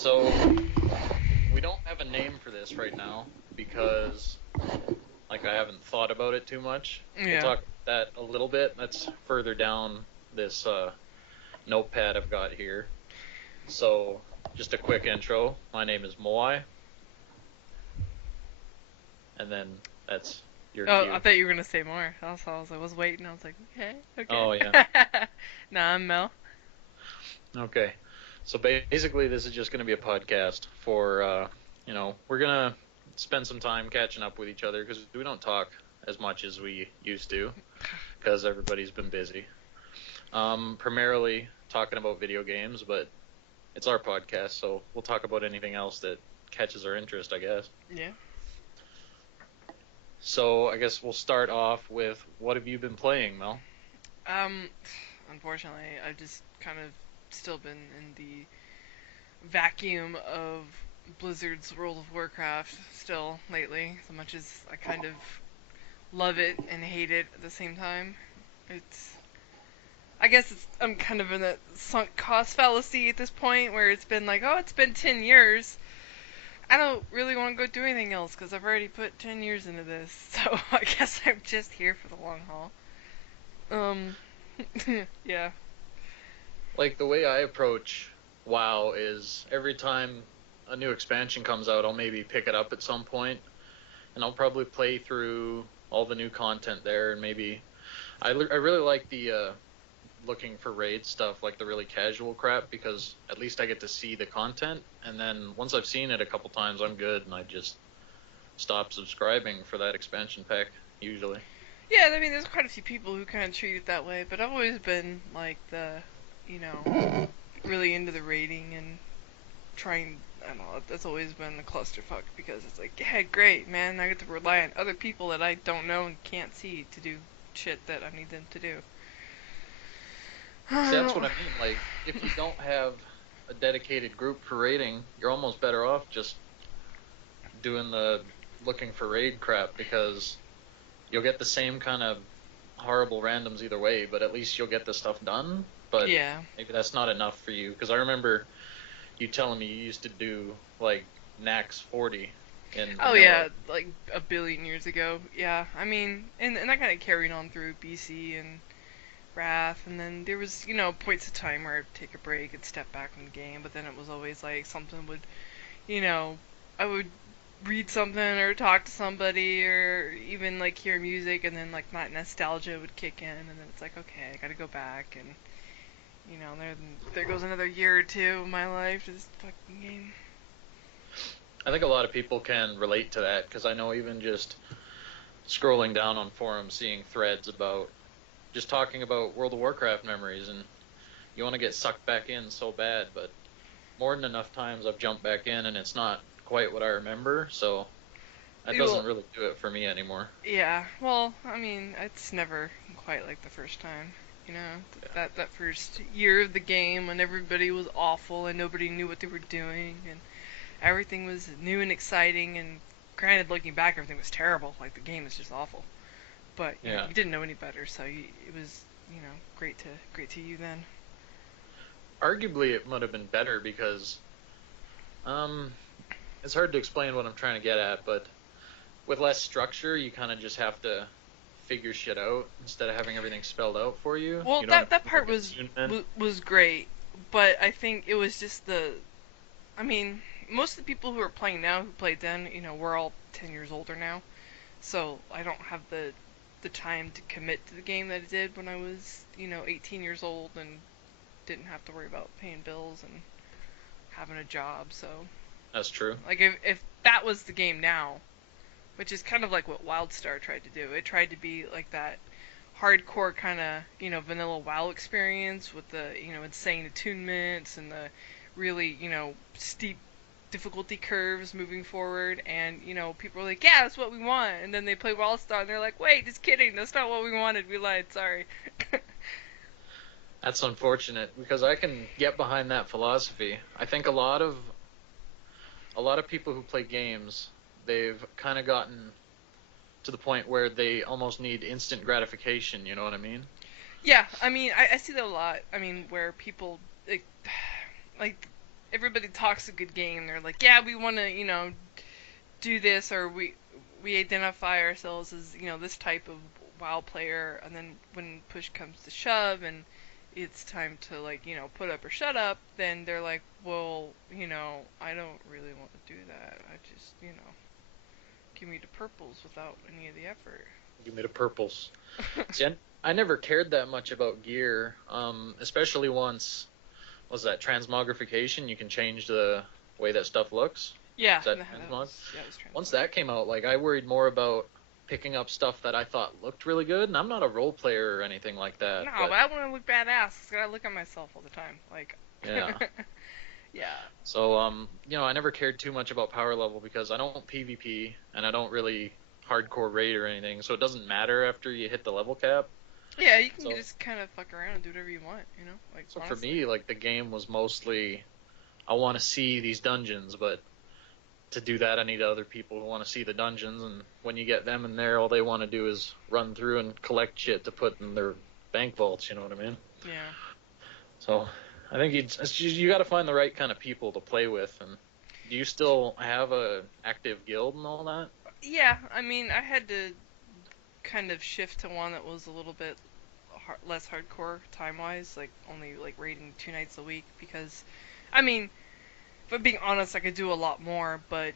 So we don't have a name for this right now because like I haven't thought about it too much. We'll Yeah. talk about that a little bit. That's further down this notepad I've got here. So just a quick intro. My name is Moai, and then that's your Oh, cue. I thought you were gonna say more. I was waiting. I was like, okay, Oh yeah. okay. Nah, I'm Mel. Okay. So basically, this is just going to be a podcast for, we're going to spend some time catching up with each other because we don't talk as much as we used to because everybody's been busy. Primarily talking about video games, but it's our podcast, so we'll talk about anything else that catches our interest, I guess. Yeah. So I guess we'll start off with what have you been playing, Mel? Um, Unfortunately, I've just kind of still been in the vacuum of Blizzard's World of Warcraft still lately, so much as I kind of love it and hate it at the same time. It's I guess I'm kind of in a sunk cost fallacy at this point where it's been like, oh, it's been 10 years. I don't really want to go do anything else because I've already put 10 years into this. So I guess I'm just here for the long haul. Um, yeah. Like the way I approach WoW is every time a new expansion comes out, I'll maybe pick it up at some point, and I'll probably play through all the new content there, and maybe I really like the looking for raid stuff, like the really casual crap, because at least I get to see the content, and then once I've seen it a couple times, I'm good, and I just stop subscribing for that expansion pack usually. Yeah, I mean, there's quite a few people who kind of treat it that way, but I've always been like you know, really into the rating and trying. I don't know. That's always been a clusterfuck because it's like, yeah, great, man. I get to rely on other people that I don't know and can't see to do shit that I need them to do. See, I that's what don't. I mean. Like, if you don't have a dedicated group for raiding, you're almost better off just doing the looking for raid crap because you'll get the same kind of horrible randoms either way, but at least you'll get the stuff done. But Yeah. maybe that's not enough for you because I remember you telling me you used to do like Nax 40 in Oh vanilla. yeah, like a billion years ago. Yeah. I mean, and that kind of carried on through BC and Wrath, and then there was, points of time where I'd take a break and step back from the game, but then it was always like something would, you know, I would read something or talk to somebody or even like hear music, and then like that nostalgia would kick in, and then it's like, okay, I gotta go back, and there goes another year or two of my life to this fucking game. I think a lot of people can relate to that because I know even just scrolling down on forums, seeing threads about just talking about World of Warcraft memories, and you want to get sucked back in so bad, but more than enough times I've jumped back in and it's not quite what I remember, so that Well, doesn't really do it for me anymore. yeah. Well, I mean, it's never quite like the first time. Yeah. That first year of the game when everybody was awful and nobody knew what they were doing and everything was new and exciting, and granted, looking back, everything was terrible. Like the game is just awful. But Yeah. you didn't know any better, so it was great to you then. Arguably it would have been better because um it's hard to explain what I'm trying to get at, but with less structure, you kind of just have to figure shit out instead of having everything spelled out for you. Well, You don't that have part like attunement. was great, but I think it was just the. I mean, most of the people who are playing now who played then, we're all 10 years older now, so I don't have the time to commit to the game that I did when I was 18 years old and didn't have to worry about paying bills and having a job. So That's true. like if that was the game now, which is kind of like what WildStar tried to do. It tried to be like that hardcore kind of vanilla WoW experience with the insane attunements and the really steep difficulty curves moving forward, and people are like, yeah, that's what we want, and then they play WildStar and they're like, wait, just kidding, that's not what we wanted, we lied, sorry. That's unfortunate because I can get behind that philosophy. I think a lot of people who play games, they've kind of gotten to the point where they almost need instant gratification, you know what I mean? Yeah, I mean, I see that a lot. I mean, where people like everybody talks a good game. They're like, yeah, we want to, do this, or we identify ourselves as, this type of WoW player, and then when push comes to shove and it's time to, like, put up or shut up, then they're like, well, I don't really want to do that. I just, give me the purples without any of the effort. Give me the purples. See, I never cared that much about gear, especially once was that transmogrification. You can change the way that stuff looks. Yeah, Is that that transmog? was, yeah, it was Once transmog. that came out, like I worried more about picking up stuff that I thought looked really good, and I'm not a role player or anything like that, No, but but I want to look badass. I gotta look at myself all the time. Like, yeah. yeah. So I never cared too much about power level because I don't PvP and I don't really hardcore raid or anything, so it doesn't matter after you hit the level cap. Yeah, you can So just kind of fuck around and do whatever you want, Like, so for honestly. me, like the game was mostly I want to see these dungeons, but to do that I need other people who want to see the dungeons, and when you get them in there, all they want to do is run through and collect shit to put in their bank vaults, you know what I mean? Yeah. So I think you got to find the right kind of people to play with. And do you still have a active guild and all that? Yeah, I mean, I had to kind of shift to one that was a little bit less hardcore time-wise, like only like raiding 2 nights a week because, I mean, if I'm being honest, I could do a lot more, but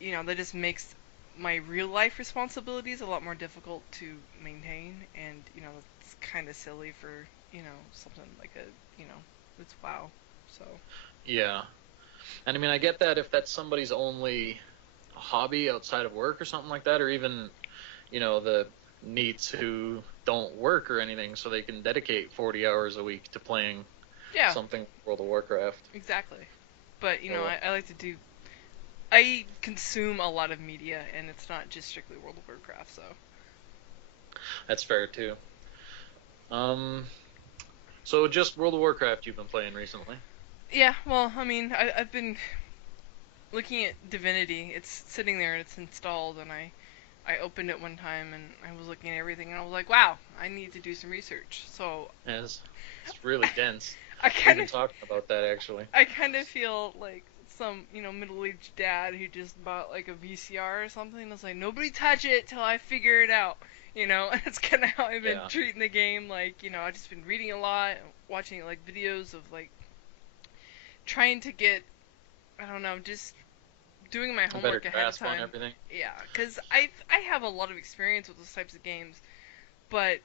that just makes my real life responsibilities a lot more difficult to maintain, and it's kind of silly for something like it's WoW, so Yeah. And I mean, I get that if that's somebody's only hobby outside of work or something like that, or even, the neats who don't work or anything, so they can dedicate 40 hours a week to playing yeah, something World of Warcraft. exactly. But So I like to do. I consume a lot of media, and it's not just strictly World of Warcraft. So that's fair too. Um, so just World of Warcraft you've been playing recently? yeah, well, I mean, I've been looking at Divinity. It's sitting there, and it's installed, and I opened it one time, and I was looking at everything, and I was like, wow, I need to do some research. So Yeah, it's really dense. I We've kind been of talking about that actually. I kind of feel like some, middle-aged dad who just bought like a VCR or something. And was like, nobody touch it till I figure it out. And it's kind of how I've been Yeah, treating the game. Like, I've just been reading a lot, watching like videos of like trying to get, I don't know, just doing my a better homework ahead of grasp on time. everything. Yeah, because I have a lot of experience with those types of games, but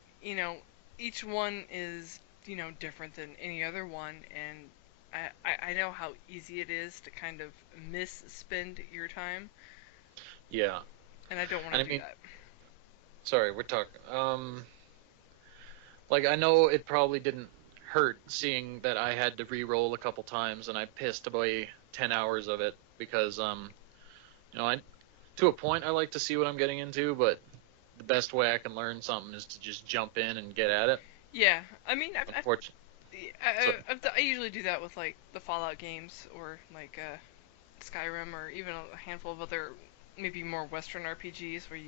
each one is different than any other one, and I know how easy it is to kind of misspend your time, Yeah, and I don't want and I to do mean, that. sorry, we're talking. Like I know it probably didn't hurt seeing that I had to re-roll a couple times, and I pissed away 10 hours of it because I to a point I like to see what I'm getting into, but the best way I can learn something is to just jump in and get at it. Yeah, I mean, Unfortunately, so I usually do that with like the Fallout games or like Skyrim or even a handful of other maybe more Western RPGs where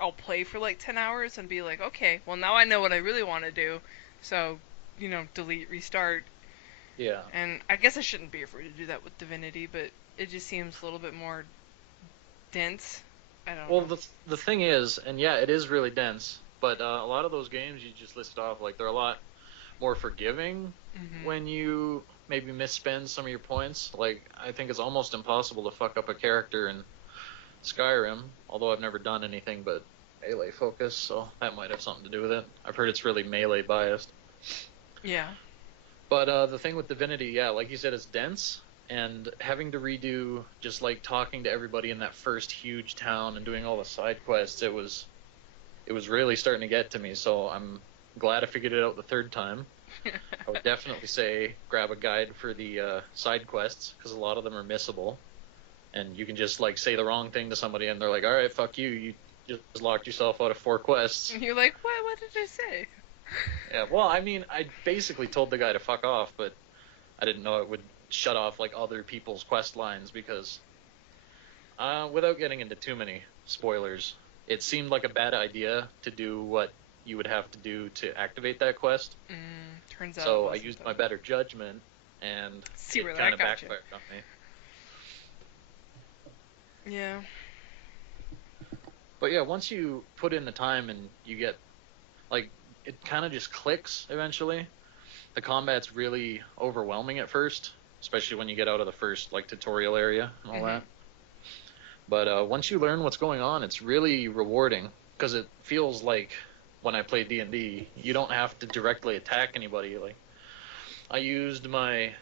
I'll play for like 10 hours and be like, okay, well now I know what I really want to do, so delete, restart, yeah. and I guess I shouldn't be afraid to do that with Divinity, but it just seems a little bit more dense. I don't Well, know. the thing is, and yeah, it is really dense, but a lot of those games you just listed off, like they're a lot more forgiving Mhm. when you maybe misspend some of your points. Like I think it's almost impossible to fuck up a character in Skyrim, although I've never done anything but melee focus, so that might have something to do with it. I've heard it's really melee biased. Yeah. But the thing with Divinity, yeah, like you said, it's dense, and having to redo just like talking to everybody in that first huge town and doing all the side quests, it was really starting to get to me. So I'm glad I figured it out the third time. I would definitely say grab a guide for the side quests because a lot of them are missable, and you can just like say the wrong thing to somebody, and they're like, "All right, fuck you, you just locked yourself out of 4 quests." You're like, what? What did I say? Yeah, well, I mean, I basically told the guy to fuck off, but I didn't know it would shut off like other people's quest lines because, without getting into too many spoilers, it seemed like a bad idea to do what you would have to do to activate that quest. Turns out it So I wasn't used my though. better judgment and See where it kind that of got you. backfired on me. Yeah. But yeah, once you put in the time and you get like it kind of just clicks eventually. The combat's really overwhelming at first, especially when you get out of the first like tutorial area and all Mhm. that. But once you learn what's going on, it's really rewarding because it feels like when I play D&D, you don't have to directly attack anybody. Like I used my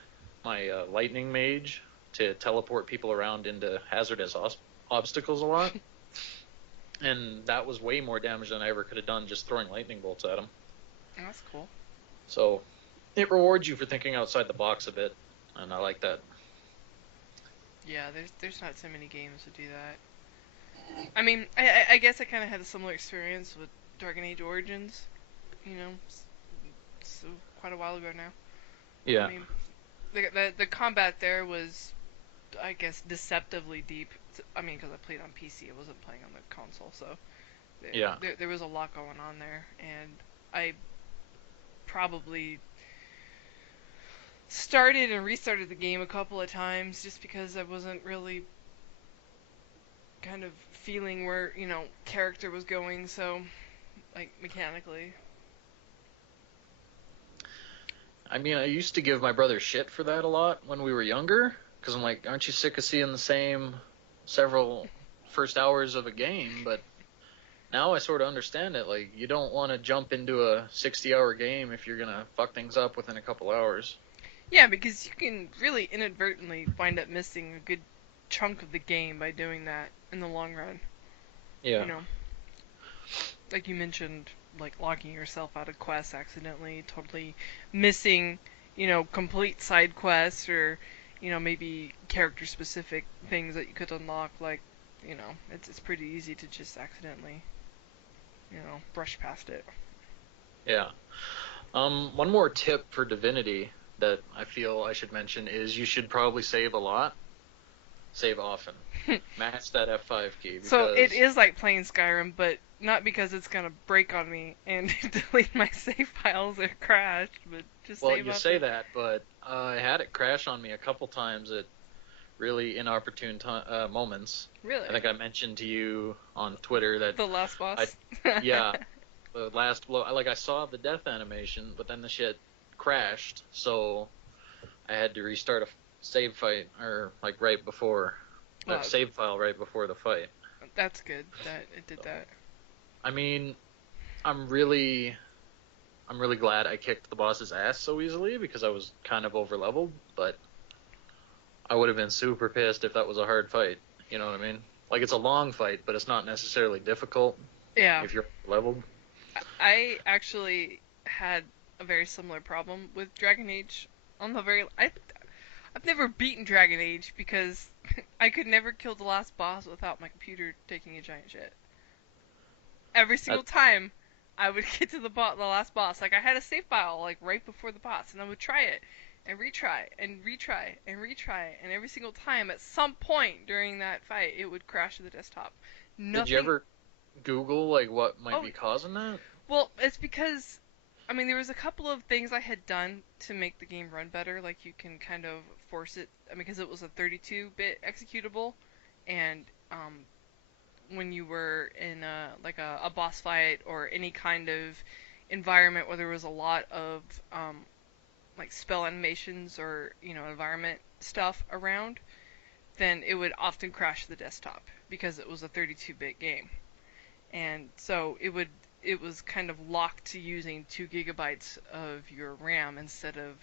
lightning mage to teleport people around into hazardous obstacles a lot, and that was way more damage than I ever could have done just throwing lightning bolts at them. That's cool. So it rewards you for thinking outside the box a bit, and I like that. Yeah, there's not so many games that do that. I mean, I guess I kind of had a similar experience with Dragon Age Origins. You know, so quite a while ago now. I Yeah, mean, the combat there was, I guess, deceptively deep. I mean, because I played on PC, I wasn't playing on the console, so yeah. there was a lot going on there, and I probably started and restarted the game a couple of times just because I wasn't really kind of feeling where character was going. So like mechanically. I mean, I used to give my brother shit for that a lot when we were younger, because I'm like, aren't you sick of seeing the same several first hours of a game? But now I sort of understand it. Like, you don't want to jump into a 60-hour game if you're gonna fuck things up within a couple hours. Yeah, because you can really inadvertently wind up missing a good chunk of the game by doing that in the long run. You Yeah, know, like you mentioned, like locking yourself out of quests accidentally, totally missing, complete side quests or, maybe character specific things that you could unlock. Like, it's pretty easy to just accidentally, brush past it. yeah. One more tip for Divinity that I feel I should mention is you should probably save a lot, save often. Max that F5 key So it because is like playing Skyrim, but not because it's gonna break on me and delete my save files or crash, but just well, save you say often. that, but I had it crash on me a couple times at really inopportune moments. I Really? think I mentioned to you on Twitter that The last I, boss? yeah, the last blow, like I saw the death animation, but then the shit crashed, so I had to restart a save fight or like right before a Well, save file right before the fight. that's good that it did So, that. I mean, I'm really glad I kicked the boss's ass so easily because I was kind of over leveled, but I would have been super pissed if that was a hard fight. You know what I mean? Like it's a long fight, but it's not necessarily difficult Yeah, if you're leveled. I actually had a very similar problem with Dragon Age. On the very, I've never beaten Dragon Age because I could never kill the last boss without my computer taking a giant shit. Every That, single time I would get to the last boss. Like I had a save file like right before the boss, and I would try it and retry and retry and retry, and every single time at some point during that fight it would crash to the desktop. did you Nothing. ever Google like what might Oh, be causing that? well, it's because I mean there was a couple of things I had done to make the game run better. Like you can kind of force it. I mean, because it was a 32-bit executable, and when you were in a boss fight or any kind of environment where there was a lot of like spell animations or environment stuff around, then it would often crash the desktop because it was a 32-bit game, and so it was kind of locked to using 2 gigabytes of your RAM instead of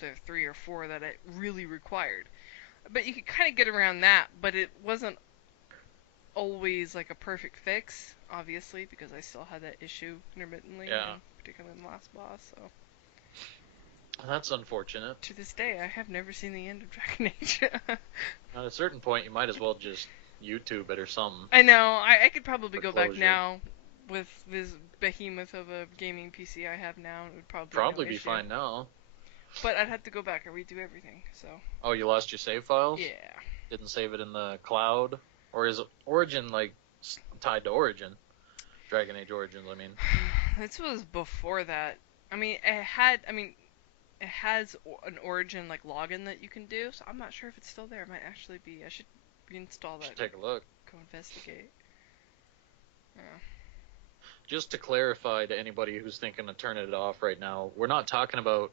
the 3 or 4 that it really required. But you could kind of get around that, but it wasn't always like a perfect fix, obviously, because I still had that issue intermittently, Yeah, and particularly in the last boss. So that's unfortunate. to this day, I have never seen the end of Dragon Age. At a certain point, you might as well just YouTube it or something I know. I could probably for go back closure. now with this behemoth of a gaming PC I have now. It would probably be no Probably be issue. fine now. But I'd have to go back and redo everything. So Oh, you lost your save files? yeah, Didn't save it in the cloud? Or is Origin like tied to Origin? Dragon Age Origins, I mean. this was before that. I mean, it had. I mean, it has an Origin like login that you can do. So I'm not sure if it's still there. It might actually be. I should reinstall that. Should take a look. Go investigate. Yeah. Just to clarify to anybody who's thinking of turning it off right now, we're not talking about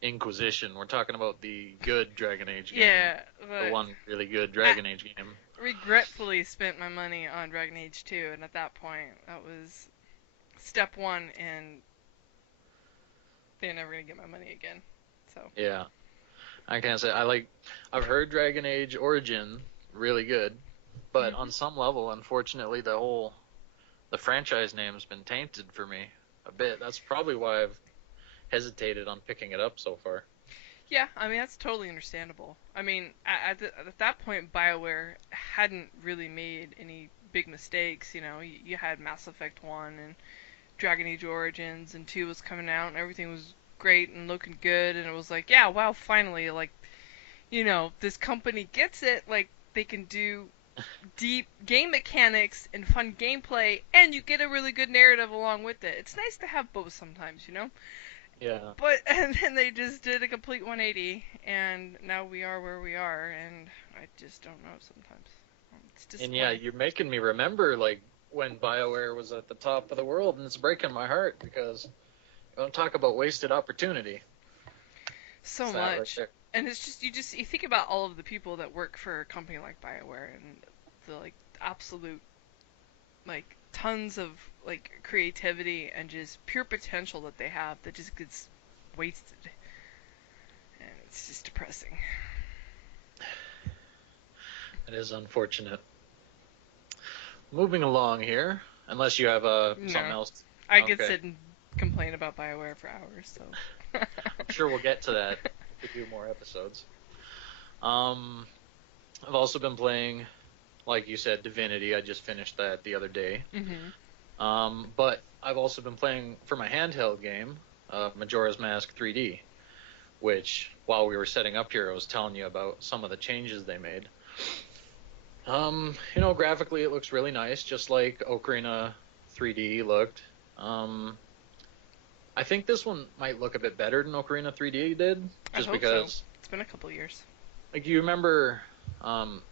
Inquisition. We're talking about the good Dragon Age game. Yeah, The but one really good I Dragon Age game. regretfully spent my money on Dragon Age 2, and at that point, that was step one, and they're never gonna get my money again. So. Yeah. I can't say I've heard Dragon Age Origin really good, but Mhm. on some level, unfortunately, the franchise name's been tainted for me a bit. That's probably why I've hesitated on picking it up so far. Yeah, I mean that's totally understandable. I mean, at that point, BioWare hadn't really made any big mistakes. You know, you had Mass Effect 1 and Dragon Age Origins, and 2 was coming out, and everything was great and looking good, and it was like, yeah, wow, finally, like, this company gets it. Like, they can do deep game mechanics and fun gameplay, and you get a really good narrative along with it. It's nice to have both sometimes. Yeah. But and then they just did a complete 180, and now we are where we are, and I just don't know sometimes. It's And yeah, disappointing. you're making me remember like when BioWare was at the top of the world, and it's breaking my heart because don't talk about wasted opportunity. So It's that right much. there. And it's just you think about all of the people that work for a company like BioWare and the like absolute like tons of like creativity and just pure potential that they have that just gets wasted. And it's just depressing. It is unfortunate. Moving along here, unless you have something No. else. I could Okay, sit and complain about BioWare for hours, so I'm sure we'll get to that if we do more episodes. Um, I've also been playing, like you said, Divinity. I just finished that the other day. Mhm. But I've also been playing for my handheld game, Majora's Mask 3D, which while we were setting up here, I was telling you about some of the changes they made. Graphically it looks really nice, just like Ocarina 3D looked. Um, I think this one might look a bit better than Ocarina 3D did, I just hope so. because, It's been a couple years. like, you remember,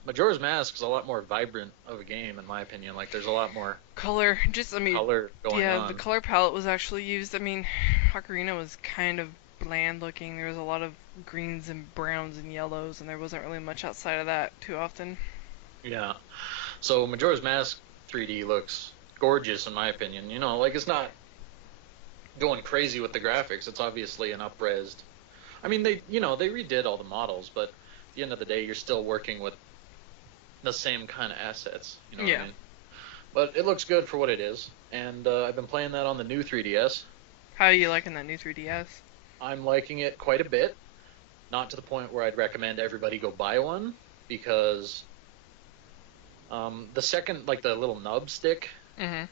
Majora's Mask is a lot more vibrant of a game, in my opinion. Like, there's a lot more Color, I mean, color going yeah, the on. color palette was actually used. I mean, Ocarina was kind of bland looking. There was a lot of greens and browns and yellows, and there wasn't really much outside of that too often. Yeah. So Majora's Mask 3D looks gorgeous, in my opinion. Like, it's not going crazy with the graphics. It's obviously an up-resed. I mean, they redid all the models, but at the end of the day, you're still working with the same kind of assets. You know what I Yeah. mean? But it looks good for what it is, and I've been playing that on the new 3DS. How are you liking that new 3DS? I'm liking it quite a bit. Not to the point where I'd recommend everybody go buy one, because the second, like the little nub stick, Mhm.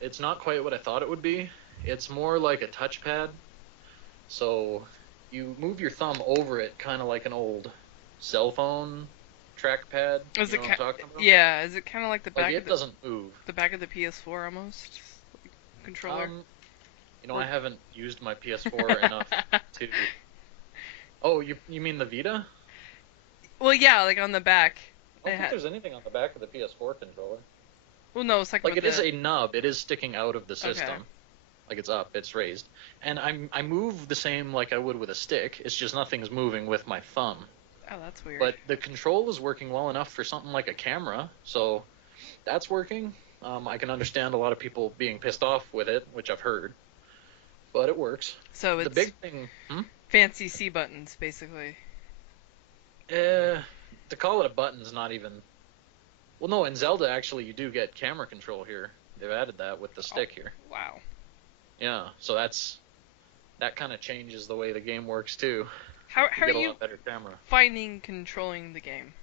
it's not quite what I thought it would be. It's more like a touchpad. So you move your thumb over it, kind of like an old cell phone trackpad. Is You it know what I'm talking about? yeah, is it kind of like the Like back of it doesn't move. the back of the PS4 almost controller? Um, I Or haven't used my PS4 enough to. Oh, you mean the Vita? well, yeah, like on the back. I It don't think had there's anything on the back of the PS4 controller. well, no, it's like Like with it is the a nub. It is sticking out of the okay. system. Like it's up. It's raised. And I move the same like I would with a stick. It's just nothing's moving with my thumb. Oh, that's weird. But the control is working well enough for something like a camera, so that's working. I can understand a lot of people being pissed off with it, which I've heard, but it works. So The it's big thing, fancy C buttons, basically. eh, to call it a button's not even. Well, no, in Zelda actually you do get camera control here. They've added that with the Oh, stick here. wow. Yeah, so that kind of changes the way the game works too. You How are get a you lot better camera. finding controlling the game?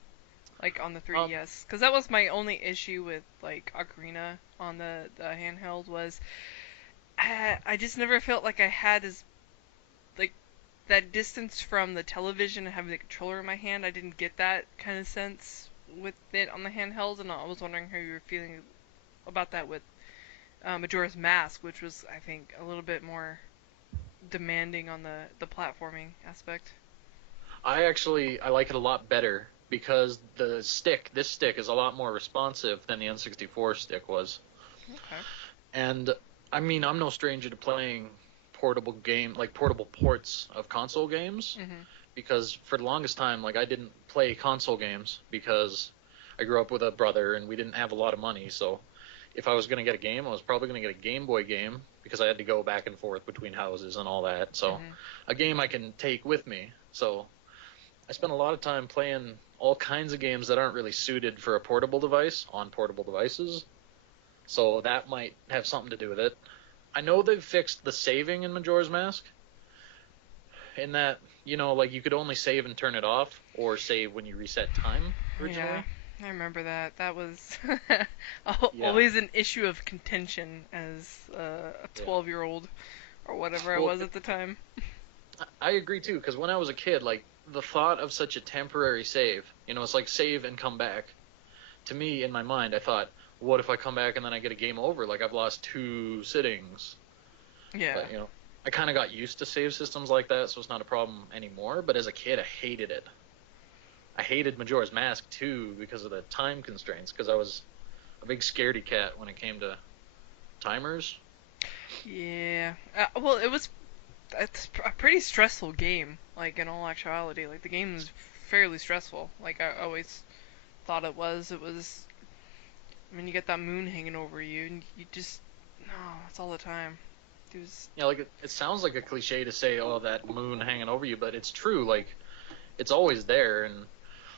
Like on the Um, 3DS? Because that was my only issue with like Ocarina on the handheld was I just never felt like I had as like that distance from the television and having the controller in my hand. I didn't get that kind of sense with it on the handheld, and I was wondering how you were feeling about that with Majora's Mask, which was I think a little bit more demanding on the platforming aspect. I like it a lot better because this stick is a lot more responsive than the N64 stick was. Okay. And I mean, I'm no stranger to playing portable ports of console games Mhm. because for the longest time, like I didn't play console games because I grew up with a brother and we didn't have a lot of money. So if I was going to get a game, I was probably going to get a Game Boy game because I had to go back and forth between houses and all that. So Mhm. a game I can take with me. So I spent a lot of time playing all kinds of games that aren't really suited for a portable device on portable devices. So that might have something to do with it. I know they've fixed the saving in Majora's Mask in that, like you could only save and turn it off or save when you reset time Yeah, originally. I remember that. That was Yeah. always an issue of contention as a Yeah. 12-year-old or whatever I Well, was at the time. I agree too because when I was a kid, like the thought of such a temporary save, it's like save and come back. To me, in my mind, I thought, what if I come back and then I get a game over? Like I've lost two sittings. Yeah. But I kind of got used to save systems like that, so it's not a problem anymore. But as a kid, I hated it. I hated Majora's Mask too because of the time constraints. Because I was a big scaredy cat when it came to timers. Yeah. Well, it's a pretty stressful game. Like in all actuality, like the game is fairly stressful. Like I always thought it was. It was. I mean, you get that moon hanging over you, and you just no, it's all the time. It was Like it sounds like a cliche to say, "Oh, that moon hanging over you," but it's true. Like it's always there, and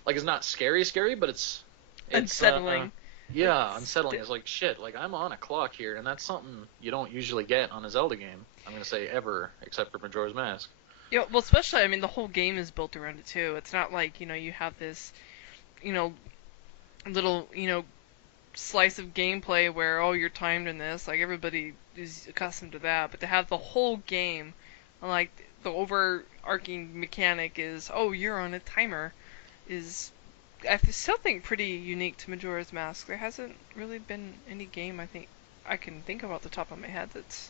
like it's not scary, scary, but it's unsettling. yeah, It's unsettling. It's like shit. Like I'm on a clock here, and that's something you don't usually get on a Zelda game. I'm gonna say ever, except for Majora's Mask. yeah. Well, especially I mean, the whole game is built around it too. It's not like you have this you know little slice of gameplay where oh you're timed in this. Like everybody is accustomed to that, but to have the whole game, like the overarching mechanic is oh you're on a timer is I still think pretty unique to Majora's Mask. There hasn't really been any game I think I can think of off the top of my head that's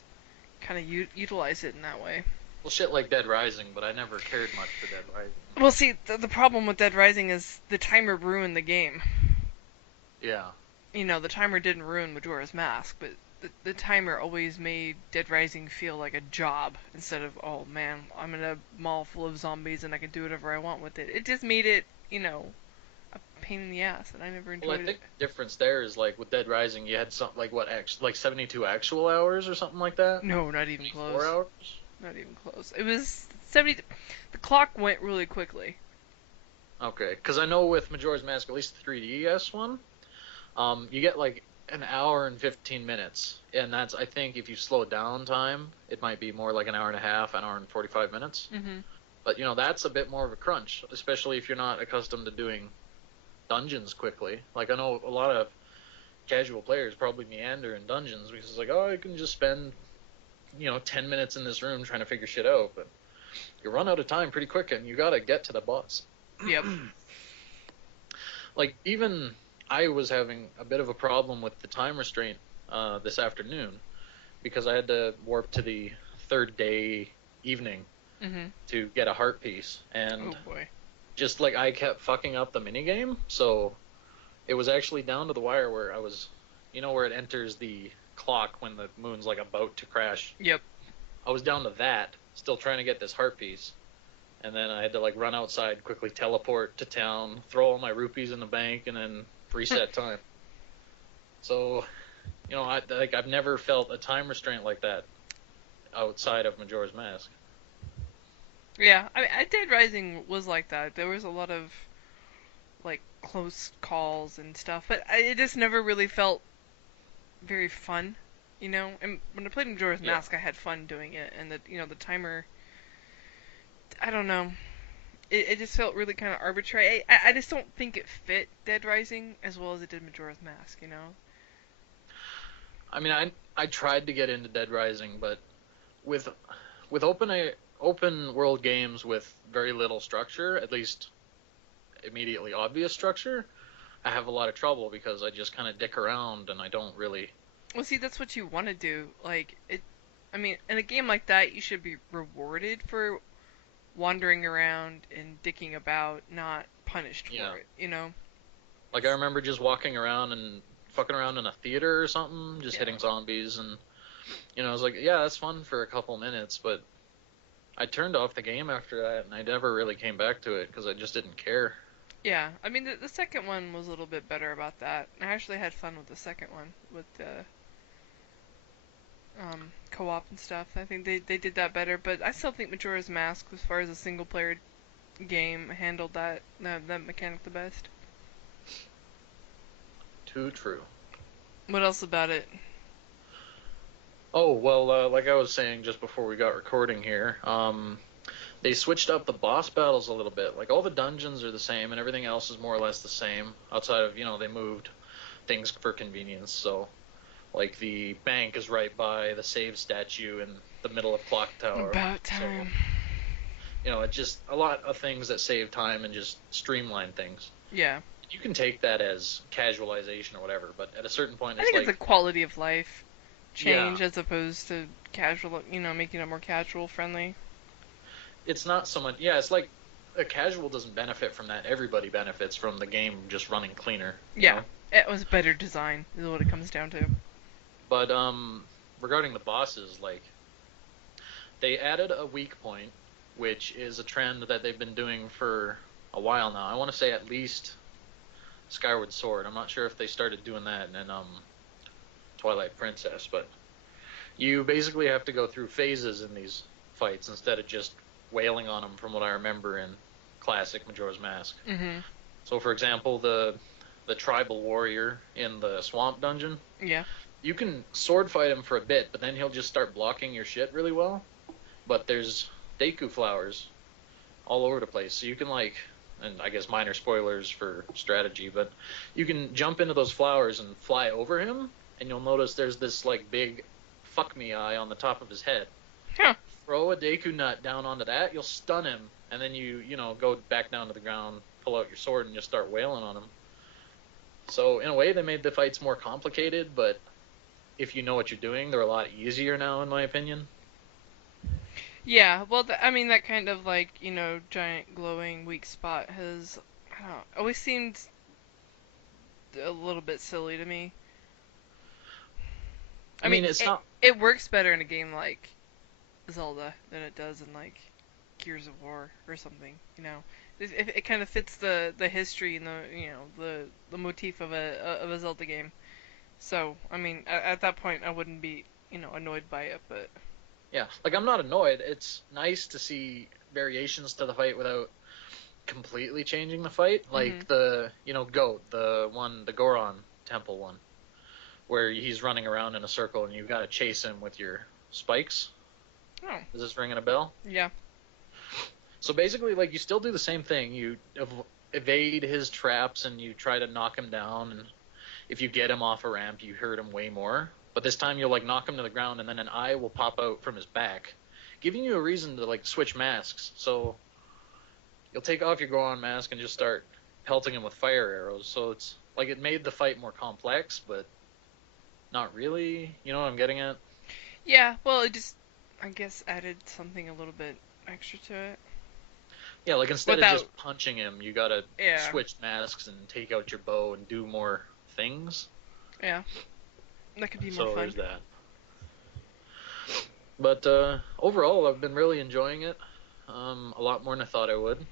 kind of utilized it in that way. Well, shit like Dead Rising, but I never cared much for Dead Rising. Well, see, the problem with Dead Rising is the timer ruined the game. Yeah. The timer didn't ruin Majora's Mask, but the timer always made Dead Rising feel like a job instead of, oh man, I'm in a mall full of zombies and I can do whatever I want with it. It just made it, a pain in the ass, and I never Well, I enjoyed it. think the difference there is like with Dead Rising, you had something like like 72 actual hours or something like that. No, not even 24 close. hours. Not even close. It was 70. The clock went really quickly. Okay, because I know with Majora's Mask, at least the 3DS one, you get like an hour and 15 minutes, and that's I think if you slow down time, it might be more like an hour and a half, an hour and 45 minutes. Hmm. But that's a bit more of a crunch, especially if you're not accustomed to doing dungeons quickly. Like I know a lot of casual players probably meander in dungeons because it's like, oh, I can just spend 10 minutes in this room trying to figure shit out, but you run out of time pretty quick and you gotta get to the boss. Yep. Like even I was having a bit of a problem with the time restraint this afternoon because I had to warp to the third day evening Hmm. to get a heart piece, Oh and boy. just like I kept fucking up the minigame, so it was actually down to the wire where I was, where it enters the clock when the moon's like about to crash. Yep. I was down to that, still trying to get this heart piece, and then I had to like run outside, quickly teleport to town, throw all my rupees in the bank, and then reset time. So, I've never felt a time restraint like that outside of Majora's Mask. Yeah. I Dead Rising was like that. There was a lot of like close calls and stuff, but it just never really felt very fun. And when I played Majora's Yeah. Mask, I had fun doing it, and the timer. I don't know. It just felt really kind of arbitrary. I just don't think it fit Dead Rising as well as it did Majora's Mask. I mean, I tried to get into Dead Rising, but with open world games with very little structure, at least immediately obvious structure, I have a lot of trouble because I just kind of dick around and I don't really. Well, see, that's what you want to do. Like it. I mean, in a game like that, you should be rewarded for wandering around and dicking about, not punished Yeah. for it, you know? Like I remember just walking around and fucking around in a theater or something, just Yeah. hitting zombies, and I was like, yeah, that's fun for a couple minutes, but I turned off the game after that, and I never really came back to it because I just didn't care. Yeah, I mean, the second one was a little bit better about that. I actually had fun with the second one, with the co-op and stuff. I think they did that better, but I still think Majora's Mask, as far as a single-player game, handled that mechanic the best. Too true. What else about it? Oh, well, like I was saying just before we got recording here, they switched up the boss battles a little bit. Like all the dungeons are the same and everything else is more or less the same outside of, they moved things for convenience. So, like the bank is right by the save statue in the middle of Clock Tower. About So, time. it's just a lot of things that save time and just streamline things. Yeah, You can take that as casualization or whatever, but at a certain point I it's think it's a like, quality of life yeah, change as opposed to casual, making it more casual friendly. it's not so much. Yeah, it's like a casual doesn't benefit from that. Everybody benefits from the game just running cleaner, you Yeah, know. it was better design is what it comes down to. But regarding the bosses, like they added a weak point, which is a trend that they've been doing for a while now. I want to say at least Skyward Sword. I'm not sure if they started doing that in Twilight Princess, but you basically have to go through phases in these fights instead of just wailing on them, from what I remember in classic Majora's Mask. Mhm. So, for example, the tribal warrior in the swamp dungeon, Yeah. you can sword fight him for a bit, but then he'll just start blocking your shit really well. But there's Deku flowers all over the place, so you can like, and I guess minor spoilers for strategy, but you can jump into those flowers and fly over him, and you'll notice there's this like big fuck me eye on the top of his head. Huh. Throw a Deku nut down onto that, you'll stun him, and then you go back down to the ground, pull out your sword, and just start wailing on him. So in a way, they made the fights more complicated, but if you know what you're doing, they're a lot easier now, in my opinion. Yeah. Well, I mean, that kind of like giant glowing weak spot has, I don't know, always seemed a little bit silly to me. I I mean, mean, it's it not. it works better in a game like Zelda than it does in like Gears of War or something. It kind of fits the history and the motif of a Zelda game. So I mean, at that point, I wouldn't be annoyed by it, but Yeah, like I'm not annoyed. It's nice to see variations to the fight without completely changing the fight. hmm Like the goat, the Goron temple one, where he's running around in a circle and you've got to chase him with your spikes. oh Is this ringing a bell? yeah So basically, like you still do the same thing. You evade his traps and you try to knock him down. And if you get him off a ramp, you hurt him way more. But this time you'll like knock him to the ground, and then an eye will pop out from his back, giving you a reason to like switch masks. So you'll take off your Goron mask and just start pelting him with fire arrows. So it's like it made the fight more complex, but not really. You know what I'm getting at? yeah. Well, it just I guess added something a little bit extra to it Yeah, like instead of without just punching him, you gotta yeah switch masks and take out your bow and do more things. yeah that could be more So fun. there's that. But overall, I've been really enjoying it. A lot more than I thought I would.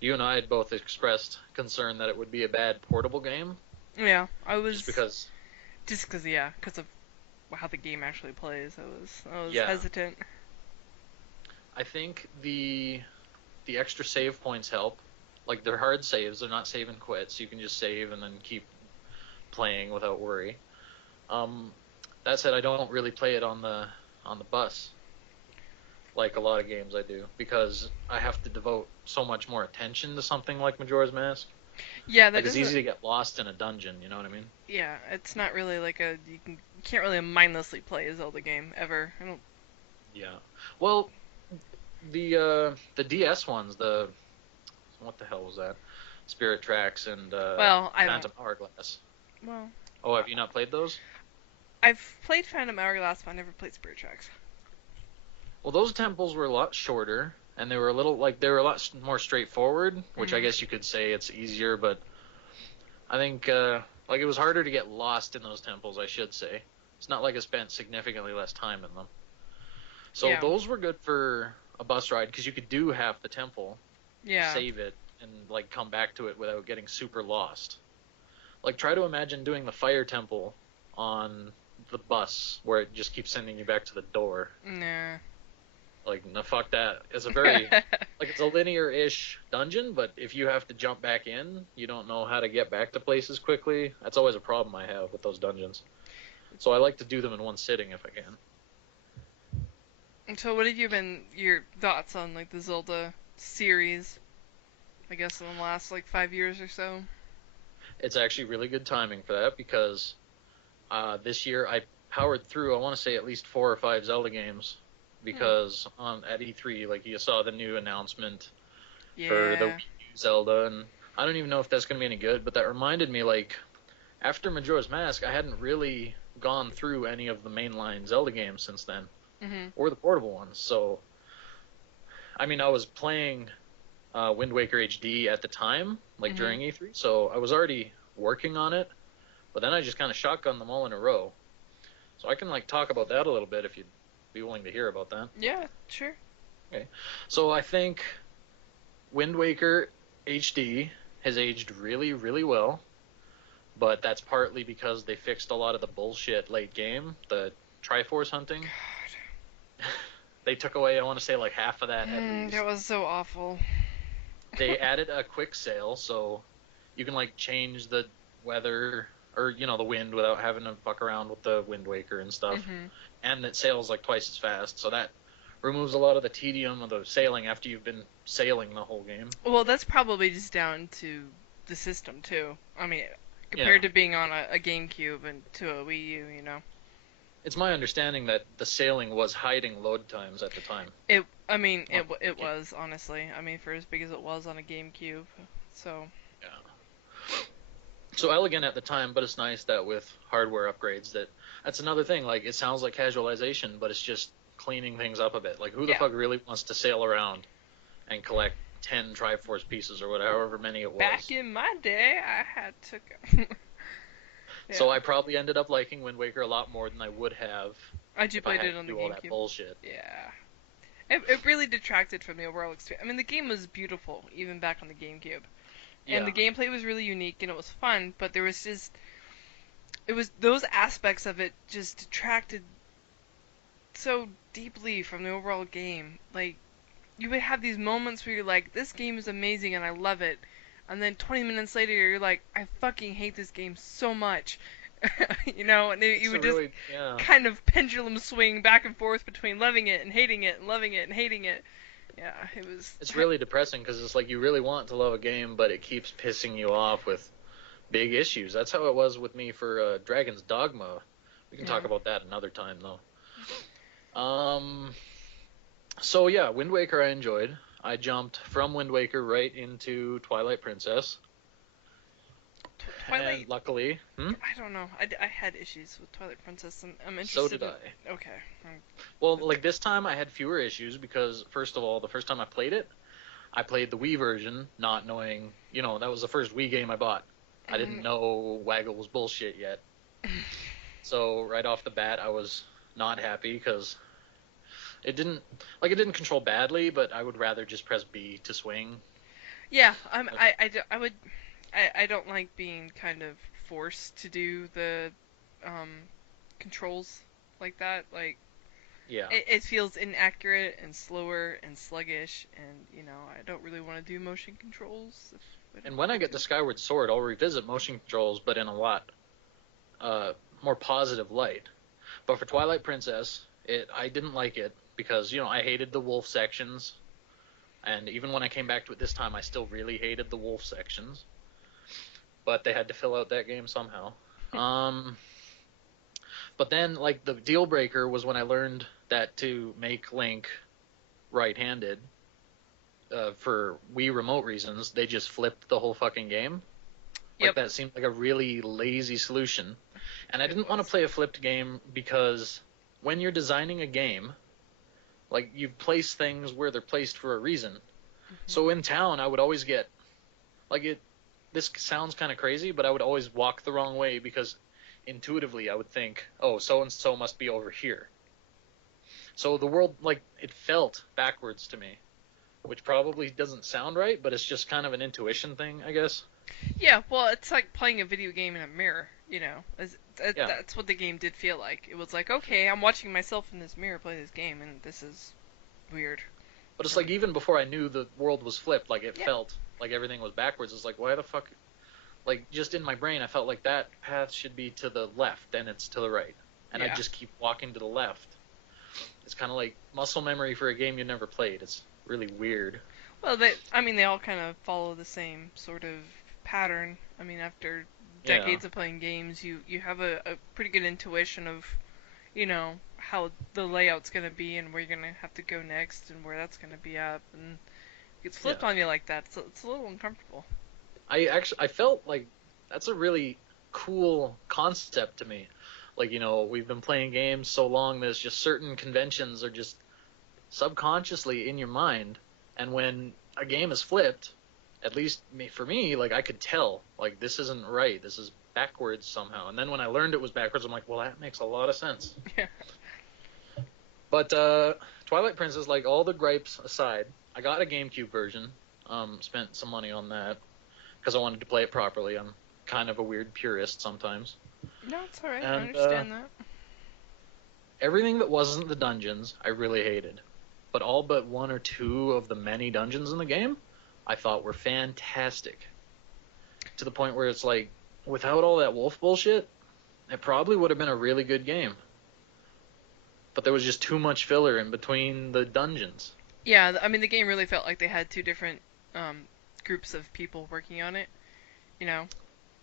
You and I had both expressed concern that it would be a bad portable game, Yeah, I just was because. just because of how the game actually plays. I was Yeah, hesitant. I think the extra save points help. Like they're hard saves; they're not save and quit, so you can just save and then keep playing without worry. Um, that said, I don't really play it on the bus like a lot of games I do, because I have to devote so much more attention to something like Majora's Mask. Yeah, that Like it's doesn't. easy to get lost in a dungeon, you know what I mean? Yeah, it's not really like you can't really mindlessly play a Zelda game ever. I don't. Yeah. Well, the DS ones, the what the hell was that? Spirit Tracks and Well, I don't. Phantom Hourglass. Well, Oh, have you not played those? I've played Phantom Hourglass, but I never played Spirit Tracks. Well, those temples were a lot shorter, and they were a little like they were a lot more straightforward, which I Mm. guess you could say it's easier, but I think like it was harder to get lost in those temples, I should say. It's not like I spent significantly less time in them. So Yeah. those were good for a bus ride because you could do half the temple, Yeah. save it, and like come back to it without getting super lost. Like try to imagine doing the fire temple on the bus where it just keeps sending you back to the door. Nah. Like no, fuck that. It's a very like it's a linear-ish dungeon, but if you have to jump back in, you don't know how to get back to places quickly. That's always a problem I have with those dungeons. So I like to do them in one sitting if I can. So what have you been your thoughts on like the Zelda series? I guess in the last like 5 years or so. It's actually really good timing for that because this year I powered through I want to say at least 4 or 5 Zelda games Hmm. because on at E3 like you saw the new announcement for the Wii Yeah. U Zelda and I don't even know if that's gonna be any good, but that reminded me like after Majora's Mask I hadn't really gone through any of the mainline Zelda games since then Mhm. or the portable ones. So I mean I was playing Wind Waker HD at the time like Mhm. during E3, so I was already working on it, but then I just kind of shotgunned them all in a row. So I can like talk about that a little bit if you'd be willing to hear about that. Yeah. Sure. Okay. So I think Wind Waker HD has aged really, really well, but that's partly because they fixed a lot of the bullshit late game, the Triforce hunting. They took away, I want to say, like half of that at That least. was so awful. They added a quick sail, so you can like change the weather or the wind without having to fuck around with the Wind Waker and stuff. Mhm. And it sails like twice as fast, so that removes a lot of the tedium of the sailing after you've been sailing the whole game. Well, that's probably just down to the system too. I mean, Yeah, compared to being on a GameCube and to a Wii U, you know. it's my understanding that the sailing was hiding load times at the time. I mean, On it the game. was honestly. I mean, for as big as it was on a GameCube, so Yeah. So elegant at the time, but it's nice that with hardware upgrades that's another thing. Like it sounds like casualization, but it's just cleaning things up a bit. Like who the yeah. fuck really wants to sail around and collect 10 Triforce pieces or whatever, however many it Back was. in my day, I had to. So Yeah, I probably ended up liking Wind Waker a lot more than I would have I do if I played had it to on the do all that GameCube. bullshit. Yeah, it really detracted from the overall experience. I mean, the game was beautiful even back on the GameCube, and the Yeah. gameplay was really unique and it was fun. But there was just it was those aspects of it just detracted so deeply from the overall game. Like you would have these moments where you're like, this game is amazing and I love it. And then 20 minutes later, you're like, I fucking hate this game so much. And you It's a would just really yeah. kind of pendulum swing back and forth between loving it and hating it and loving it and hating it. Yeah, it was. It's really depressing because it's like you really want to love a game, but it keeps pissing you off with big issues. That's how it was with me for Dragon's Dogma. We can talk Yeah. about that another time though. So yeah, Wind Waker I enjoyed. I jumped from Wind Waker right into Twilight Princess, and Twilight. luckily, I don't know. I had issues with Twilight Princess, and I'm so interested did in. I. Okay. Well, like this time I had fewer issues because first of all, the first time I played it, I played the Wii version, not knowing, that was the first Wii game I bought. I didn't Mm, know Waggle was bullshit yet. So right off the bat, I was not happy because it didn't control badly, but I would rather just press B to swing. yeah, I would. I don't like being kind of forced to do the um, controls like that. Like Yeah. it feels inaccurate and slower and sluggish, and I don't really want to do motion controls if I And don't when I need get to. to Skyward Sword, I'll revisit motion controls, but in a lot more positive light. But for Twilight Princess, I didn't like it because I hated the wolf sections, and even when I came back to it this time, I still really hated the wolf sections. But they had to fill out that game somehow. Um, but then like the deal breaker was when I learned that to make Link right-handed for Wii remote reasons, they just flipped the whole fucking game. Like Yep, that seemed like a really lazy solution. And I it didn't want to was. play a flipped game because when you're designing a game, Like you place things where they're placed for a reason. Hmm. So in town, I would always get like it. This sounds kind of crazy, but I would always walk the wrong way because intuitively I would think, oh, so and so must be over here. So the world, like, it felt backwards to me, which probably doesn't sound right, but it's just kind of an intuition thing, I guess. Yeah, well, it's like playing a video game in a mirror, you know. Yeah, That's what the game did feel like. It was like, okay, I'm watching myself in this mirror play this game, and this is weird but it's for like me. even before I knew the world was flipped, like it Yeah, felt like everything was backwards. It's like, why the fuck? Like just in my brain, I felt like that path should be to the left, then it's to the right, and I yeah. just keep walking to the left. It's kind of like muscle memory for a game you never played. It's really weird. Well, they all kind of follow the same sort of pattern. I mean, after Yeah, decades of playing games, you have a pretty good intuition of, how the layout's gonna be and where you're gonna have to go next and where that's gonna be at, and it gets yeah. flipped on you like that, so it's a little uncomfortable. I felt like that's a really cool concept to me. Like, we've been playing games so long, there's just certain conventions are just subconsciously in your mind. And when a game is flipped, at least for me, like I could tell, like this isn't right. This is backwards somehow. And then when I learned it was backwards, I'm like, well, that makes a lot of sense. Yeah. But Twilight Princess, like all the gripes aside, I got a GameCube version. Spent some money on that because I wanted to play it properly. I'm kind of a weird purist sometimes. No, it's alright. I And understand that. everything that wasn't the dungeons, I really hated. But all but one or two of the many dungeons in the game, I thought were fantastic. To the point where it's like, without all that wolf bullshit, it probably would have been a really good game. But there was just too much filler in between the dungeons. Yeah, I mean, the game really felt like they had two different um, groups of people working on it. You know,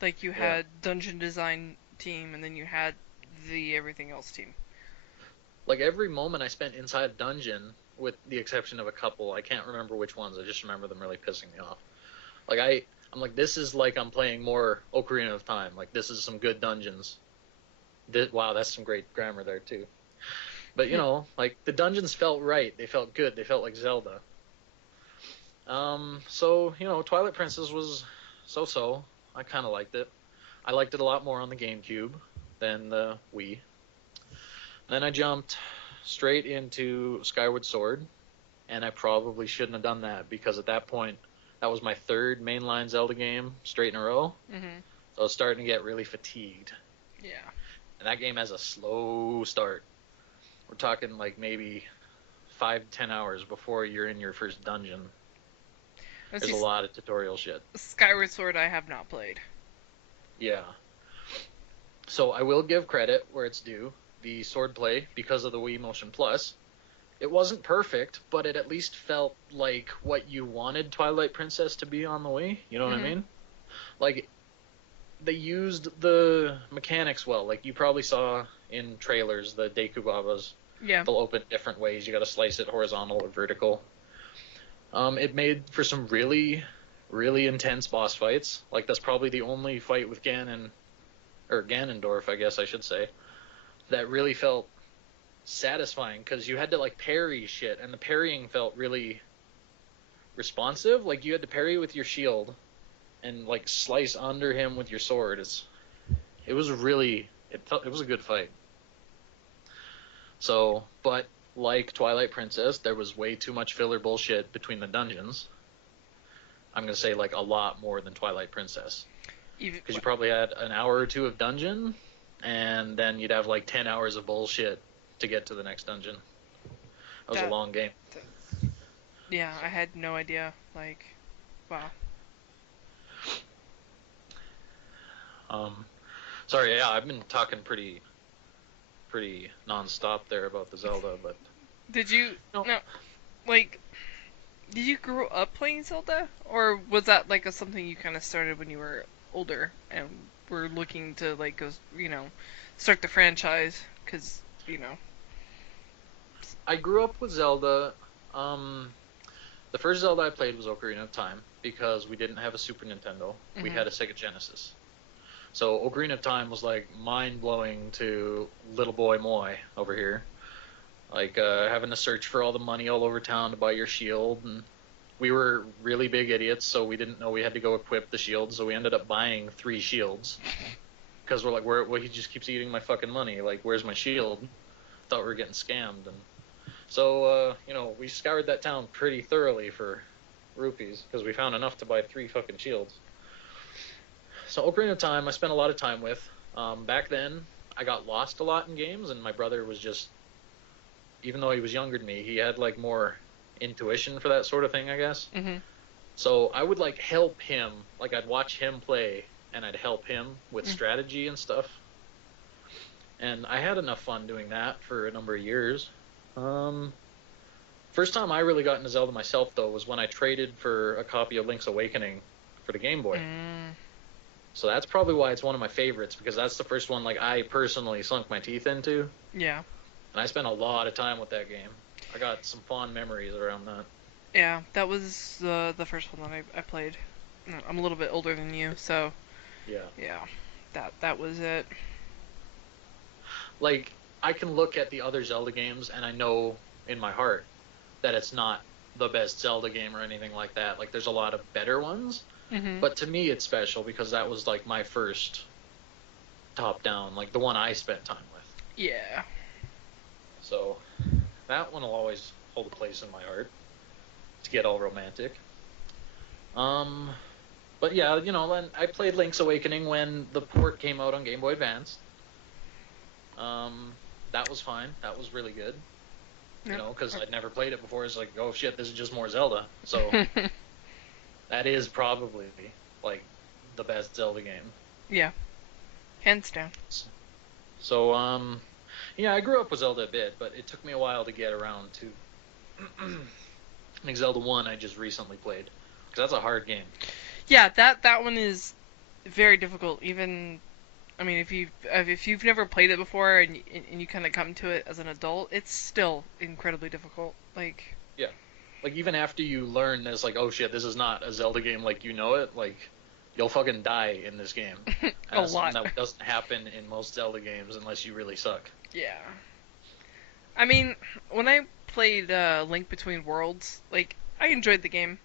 like you Yeah. had dungeon design team, and then you had the everything else team. Like every moment I spent inside a dungeon, with the exception of a couple, I can't remember which ones. I just remember them really pissing me off. Like I'm like, this is like I'm playing more Ocarina of Time. Like this is some good dungeons. Wow, that's some great grammar there too. But like the dungeons felt right. They felt good. They felt like Zelda. So Twilight Princess was so. I kind of liked it. I liked it a lot more on the GameCube than the Wii. Then I jumped straight into Skyward Sword, and I probably shouldn't have done that because at that point, that was my third mainline Zelda game straight in a row. Mhm. So I was starting to get really fatigued. Yeah. And that game has a slow start. We're talking like maybe 5 to 10 hours before you're in your first dungeon. Let's There's see. a lot of tutorial shit. Skyward Sword, I have not played. Yeah. So I will give credit where it's due. The swordplay, because of the Wii Motion Plus, it wasn't perfect, but it at least felt like what you wanted Twilight Princess to be on the Wii. You know what I Mhm. mean? Like they used the mechanics well. Like you probably saw in trailers, the Deku Babas, Yeah. they'll open different ways. You got to slice it horizontal or vertical. It made for some really, really intense boss fights. Like that's probably the only fight with Ganon or Ganondorf, I guess I should say, that really felt satisfying because you had to like parry shit, and the parrying felt really responsive. Like you had to parry with your shield and like slice under him with your sword. It was a good fight. So, but like Twilight Princess, there was way too much filler bullshit between the dungeons. I'm gonna say like a lot more than Twilight Princess Even because you probably had an hour or two of dungeon, and then you'd have like 10 hours of bullshit to get to the next dungeon. That was a that. long game. Yeah, I had no idea. Like, wow. Um, Sorry, yeah, I've been talking pretty nonstop there about the Zelda, but Did you no, no like? Did you grow up playing Zelda, or was that like something you kind of started when you were older and were looking to like go, start the franchise? Because you know. I grew up with Zelda. Um, the first Zelda I played was Ocarina of Time because we didn't have a Super Nintendo. We Mhm. had a Sega Genesis. So Ocarina of Time was like mind blowing to little boy Moy over here. like having to search for all the money all over town to buy your shield. And we were really big idiots, so we didn't know we had to go equip the shield. So we ended up buying 3 shields because we're like, well, he just keeps eating my fucking money. Like, where's my shield? Thought we were getting scammed, and so we scoured that town pretty thoroughly for rupees because we found enough to buy 3 fucking shields. So Ocarina of Time, I spent a lot of time with. Back then, I got lost a lot in games, and my brother was just, even though he was younger than me, he had like more intuition for that sort of thing, I guess. Mm-hmm. So I would like help him, like I'd watch him play, and I'd help him with Mm. strategy and stuff. And I had enough fun doing that for a number of years. Um, First time I really got into Zelda myself, though, was when I traded for a copy of Link's Awakening for the Game Boy. Mm. So that's probably why it's one of my favorites, because that's the first one like I personally sunk my teeth into, Yeah. and I spent a lot of time with that game. I got some fond memories around that. Yeah, that was the first one that I played. I'm a little bit older than you, so Yeah. yeah, that was it. Like I can look at the other Zelda games and I know in my heart that it's not the best Zelda game or anything like that. Like there's a lot of better ones, Mhm. but to me it's special because that was like my first top down, like the one I spent time with. Yeah. So that one will always hold a place in my heart. To get all romantic. Um, but yeah, when I played Link's Awakening when the port came out on Game Boy Advance. Um, that was fine. That was really good. Yep. Because I'd never played it before. It's like, oh shit, this is just more Zelda. So that is probably like the best Zelda game. Yeah, hands down. So yeah, I grew up with Zelda a bit, but it took me a while to get around to. I think Zelda 1 I just recently played because that's a hard game. Yeah, that one is very difficult. Even I mean, if you've never played it before and you kind of come to it as an adult, it's still incredibly difficult. Like, Yeah. Like even after you learn this, like, oh shit, this is not a Zelda game like you know it, like you'll fucking die in this game. And a that's something lot. that doesn't happen in most Zelda games unless you really suck. Yeah. I mean, when I played Link Between Worlds, like I enjoyed the game,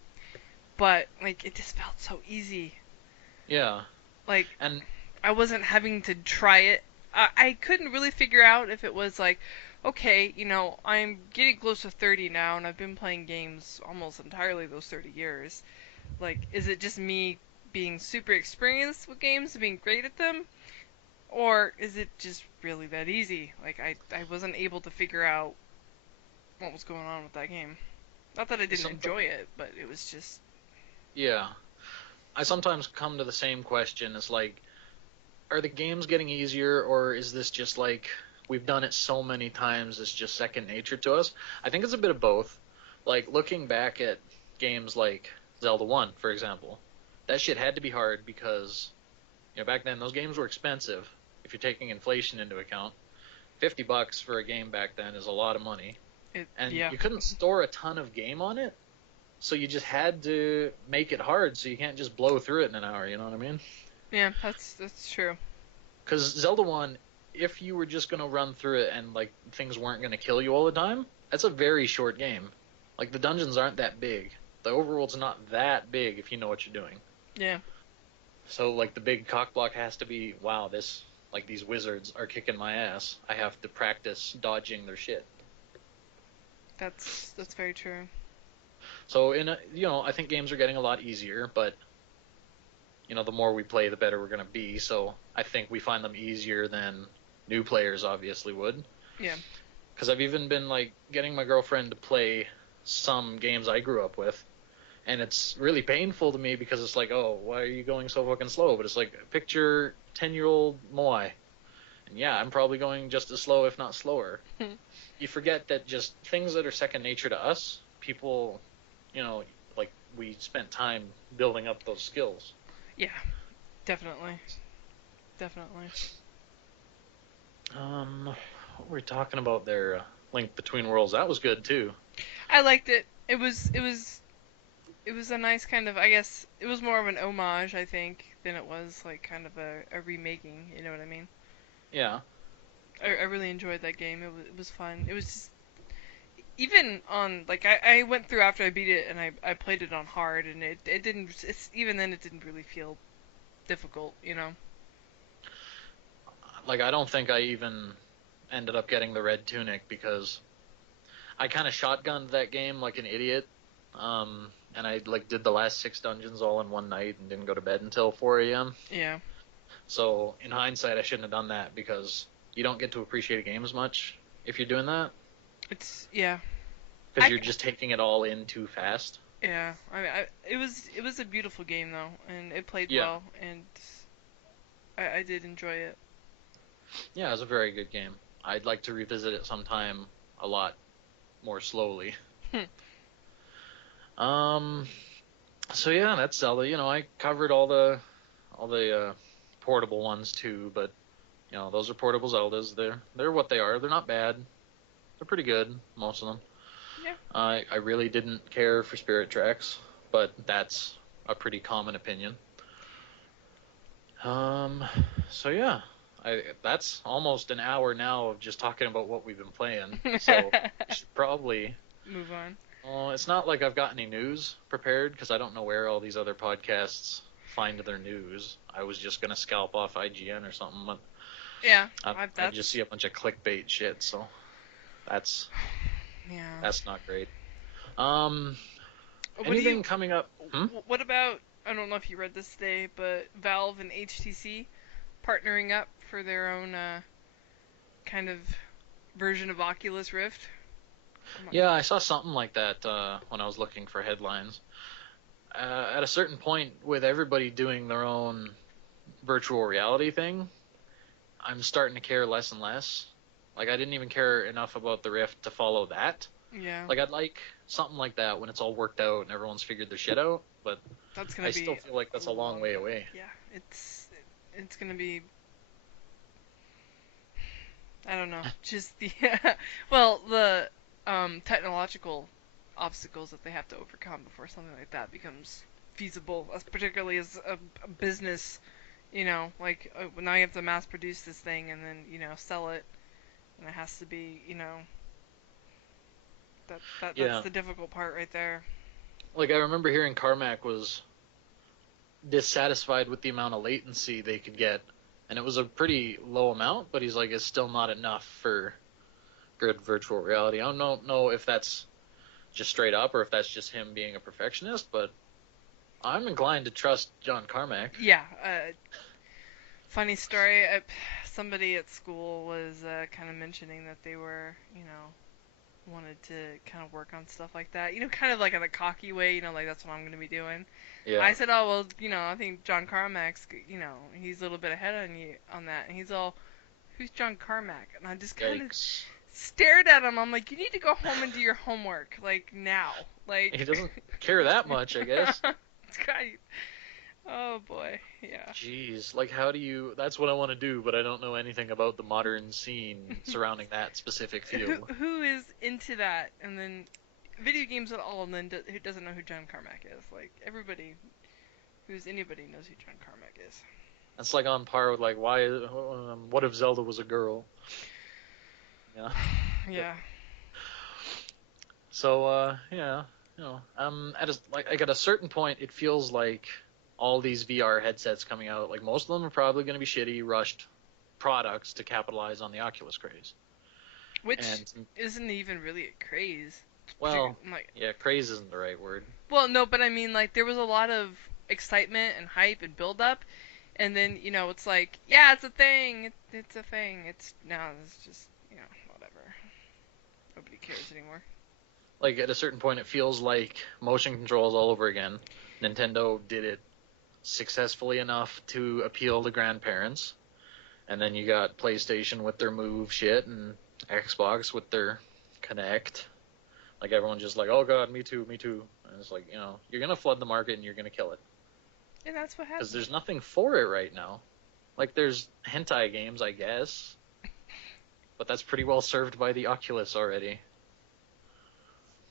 but like it just felt so easy. Yeah. Like And I wasn't having to try it. I couldn't really figure out if it was like, okay, I'm getting close to 30 now, and I've been playing games almost entirely those 30 years. Like, is it just me being super experienced with games and being great at them? Or is it just really that easy? Like, I wasn't able to figure out what was going on with that game. Not that I didn't something, enjoy it, but it was just. yeah. I sometimes come to the same question. It's like, are the games getting easier, or is this just like we've done it so many times, it's just second nature to us? I think it's a bit of both. Like looking back at games like Zelda 1, for example, that shit had to be hard because back then those games were expensive. If you're taking inflation into account, $50 for a game back then is a lot of money, and Yeah. you couldn't store a ton of game on it, so you just had to make it hard. So you can't just blow through it in an hour. You know what I mean? Yeah, that's true. Because Zelda 1, if you were just going to run through it and like things weren't going to kill you all the time, that's a very short game. Like the dungeons aren't that big. The overworld's not that big if you know what you're doing. Yeah. So like the big cock block has to be, wow, this like these wizards are kicking my ass. I have to practice dodging their shit. That's very true. So I think games are getting a lot easier, but the more we play, the better we're going to be. So I think we find them easier than new players obviously would. Yeah. Because I've even been like getting my girlfriend to play some games I grew up with, and it's really painful to me because it's like, oh, why are you going so fucking slow? But it's like, picture 10-year-old Moai, and yeah, I'm probably going just as slow, if not slower. You forget that just things that are second nature to us, people, like we spent time building up those skills. Yeah, definitely. Definitely. What were we talking about there? Link Between Worlds. That was good too. I liked it. It was a nice kind of, I guess it was more of an homage, I think, than it was like kind of a remaking, you know what I mean? Yeah. I really enjoyed that game. It was fun. It was just even on like I went through after I beat it and I played it on hard and it didn't even then it didn't really feel difficult, you know. Like I don't think I even ended up getting the red tunic because I kind of shotgunned that game like an idiot. And I like did the last 6 dungeons all in one night and didn't go to bed until 4 a.m. Yeah. So in hindsight, I shouldn't have done that because you don't get to appreciate a game as much if you're doing that It's yeah. because I you're just taking it all in too fast. yeah. I mean, it was a beautiful game though, and it played Yeah, well, and I did enjoy it. yeah, it's a very good game. I'd like to revisit it sometime a lot more slowly. Um, so yeah, that's Zelda. I covered all the portable ones too, but those are portable Zeldas. They're what they are. They're not bad. They're pretty good, most of them. Yeah. I really didn't care for Spirit Tracks, but that's a pretty common opinion. Um, so yeah, that's almost an hour now of just talking about what we've been playing. So we should probably. Move on. Oh, it's not like I've got any news prepared because I don't know where all these other podcasts find their news. I was just gonna scalp off IGN or something, but Yeah. I just see a bunch of clickbait shit, so that's Yeah. that's not great. Um, What do you? anything coming up? Hmm? What about? I don't know if you read this today, but Valve and HTC partnering up for their own kind of version of Oculus Rift. Yeah, I saw something like that when I was looking for headlines. At a certain point, with everybody doing their own virtual reality thing, I'm starting to care less and less. Like, I didn't even care enough about the Rift to follow that. Yeah, Like, I'd like something like that when it's all worked out and everyone's figured their shit out, but that's gonna I still be feel like a that's a long long way way. away. Yeah, it's gonna be. I don't know. Just the well the technological obstacles that they have to overcome before something like that becomes feasible, particularly as a business. You know, like now you have to mass produce this thing and then sell it, and it has to be that's Yeah. the difficult part right there. Like, I remember hearing Carmack was dissatisfied with the amount of latency they could get, and it was a pretty low amount, but he's like, it's still not enough for good virtual reality. I don't know if that's just straight up or if that's just him being a perfectionist, but I'm inclined to trust John Carmack. Yeah. Funny story. Somebody at school was kind of mentioning that they were, wanted to kind of work on stuff like that. Kind of like in a cocky way. Like that's what I'm going to be doing. I Yeah. said, oh well, I think John Carmack's, he's a little bit ahead on you on that. And he's all, who's John Carmack? And I just kind of Yikes. stared at him. I'm like, you need to go home and do your homework, like now, He like. doesn't care that much, I guess. It's kind of, oh boy, yeah. Jeez, like how do you? That's what I want to do, but I don't know anything about the modern scene surrounding that specific field. Who is into that, and then video games at all, and then who doesn't know who John Carmack is? Like everybody who's anybody knows who John Carmack is. That's like on par with like why? What if Zelda was a girl? Yeah. Yeah. So yeah, at a certain point, it feels like all these VR headsets coming out, like most of them are probably going to be shitty, rushed products to capitalize on the Oculus craze. Which And isn't even really a craze. well, Like, yeah, craze isn't the right word. well, no, but I mean, like, there was a lot of excitement and hype and build up, and then it's like, yeah, it's a thing. It's a thing. It's now it's just whatever. Nobody cares anymore. Like at a certain point, it feels like motion controls all over again. Nintendo did it successfully enough to appeal to grandparents, and then you got PlayStation with their Move shit and Xbox with their Kinect. Like everyone's just like, oh god, me too, me too. And it's like, you're gonna flood the market and you're gonna kill it And that's what because happened. there's nothing for it right now. Like there's hentai games, I guess, but that's pretty well served by the Oculus already.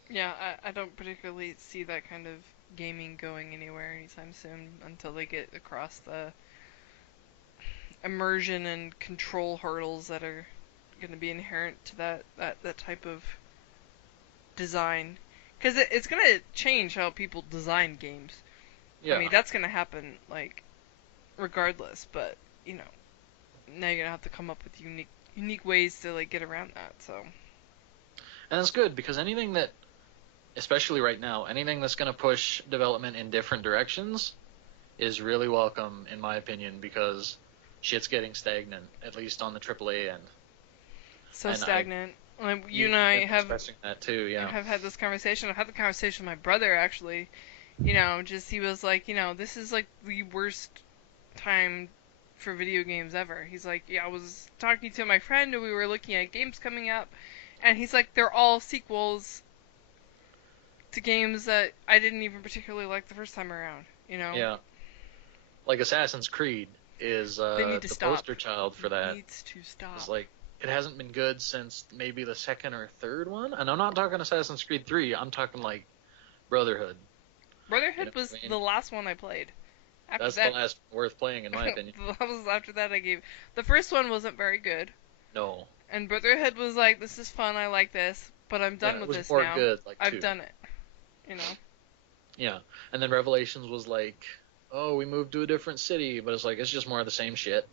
Yeah, I don't particularly see that kind of gaming going anywhere anytime soon until they get across the immersion and control hurdles that are going to be inherent to that type of design, because it's gonna change how people design games. I mean, Yeah. that's gonna happen like regardless, but you know, now you're gonna have to come up with unique ways to like get around that. So And it's good because anything that, especially right now, anything that's going to push development in different directions is really welcome, in my opinion, because shit's getting stagnant, at least on the AAA end. so And stagnant. You and you've I been expressing that too, yeah. have had this conversation. I've had the conversation with my brother actually. You know, just he was like, you know, this is like the worst time for video games ever. He's like, yeah, I was talking to my friend and we were looking at games coming up, and he's like, they're all sequels to games that I didn't even particularly like the first time around. You know, Yeah. Like Assassin's Creed is they need to the stop. poster child for It that. needs to It's stop. like it hasn't been good since maybe the second or third one. And I'm not talking Assassin's Creed 3, I'm talking like Brotherhood. You know Brotherhood was what I mean? the last one I played. After That's the that, last one worth playing in my opinion. that was after that I gave. The first one wasn't very good, No. and Brotherhood was like, this is fun, I like this, but I'm Yeah, done it with was this more now. good like I've 2. done it. You know. Yeah. And then Revelations was like, oh, we moved to a different city, but it's like it's just more of the same shit.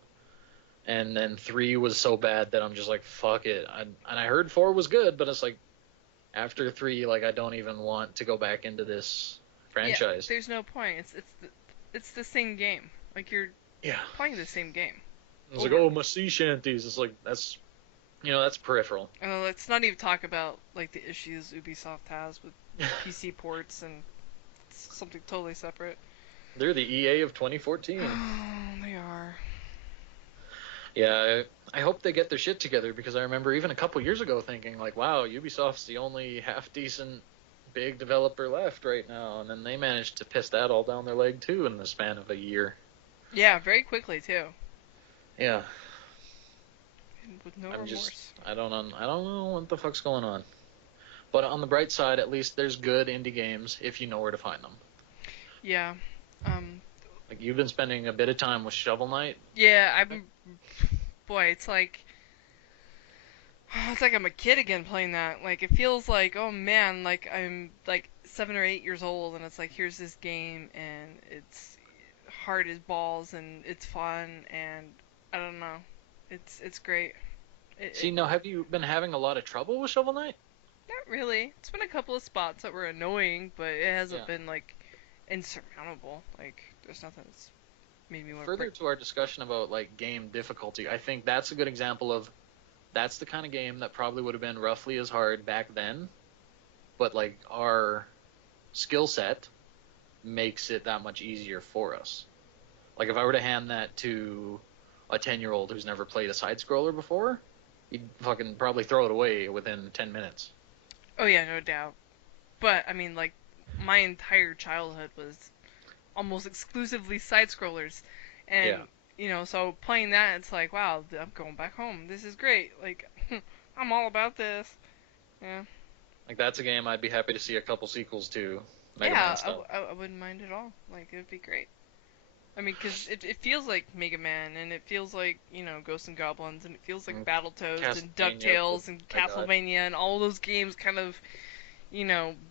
And then 3 was so bad that I'm just like, fuck it. And I heard 4 was good, but it's like after 3, like I don't even want to go back into this Yeah, franchise. there's no point. It's the same game. Like you're Yeah. playing the same game It's like, over. oh, my sea shanties. It's like that's that's peripheral. And let's not even talk about like the issues Ubisoft has with PC ports and something totally separate. They're the EA of 2014. Oh, they are. Yeah, I hope they get their shit together because I remember even a couple years ago thinking like, wow, Ubisoft's the only half decent big developer left right now, and then they managed to piss that all down their leg too in the span of a year. Yeah, very quickly too, Yeah, and with no I'm just remorse. I don't know what the fuck's going on. But on the bright side, at least there's good indie games if you know where to find them. Yeah. Um. Like you've been spending a bit of time with Shovel Knight. Yeah. I'm. Boy, it's like I'm a kid again playing that. Like it feels like, oh man, like I'm like 7 or 8 years old, and it's like here's this game, and it's hard as balls, and it's fun, and I don't know, it's great. See, now have you been having a lot of trouble with Shovel Knight? Not really. It's been a couple of spots that were annoying, but it hasn't Yeah. been like insurmountable. Like there's nothing that's made me want to Further break. to our discussion about like game difficulty, I think that's a good example of that's the kind of game that probably would have been roughly as hard back then, but like our skill set makes it that much easier for us. Like if I were to hand that to a 10-year-old who's never played a side scroller before, he'd fucking probably throw it away within 10 minutes. Oh yeah, no doubt. But I mean, like my entire childhood was almost exclusively side scrollers, and Yeah. so playing that, it's like, wow, I'm going back home. This is great. Like, I'm all about this. Yeah, Like that's a game I'd be happy to see a couple sequels to, Mega Man yeah, style. I wouldn't mind at all. Like, it'd be great. I mean, because it feels like Mega Man, and it feels like, Ghosts and Goblins, and it feels like Mm, Battletoads, and Castlevania, oh DuckTales, and my god, Castlevania, and all those games kind of,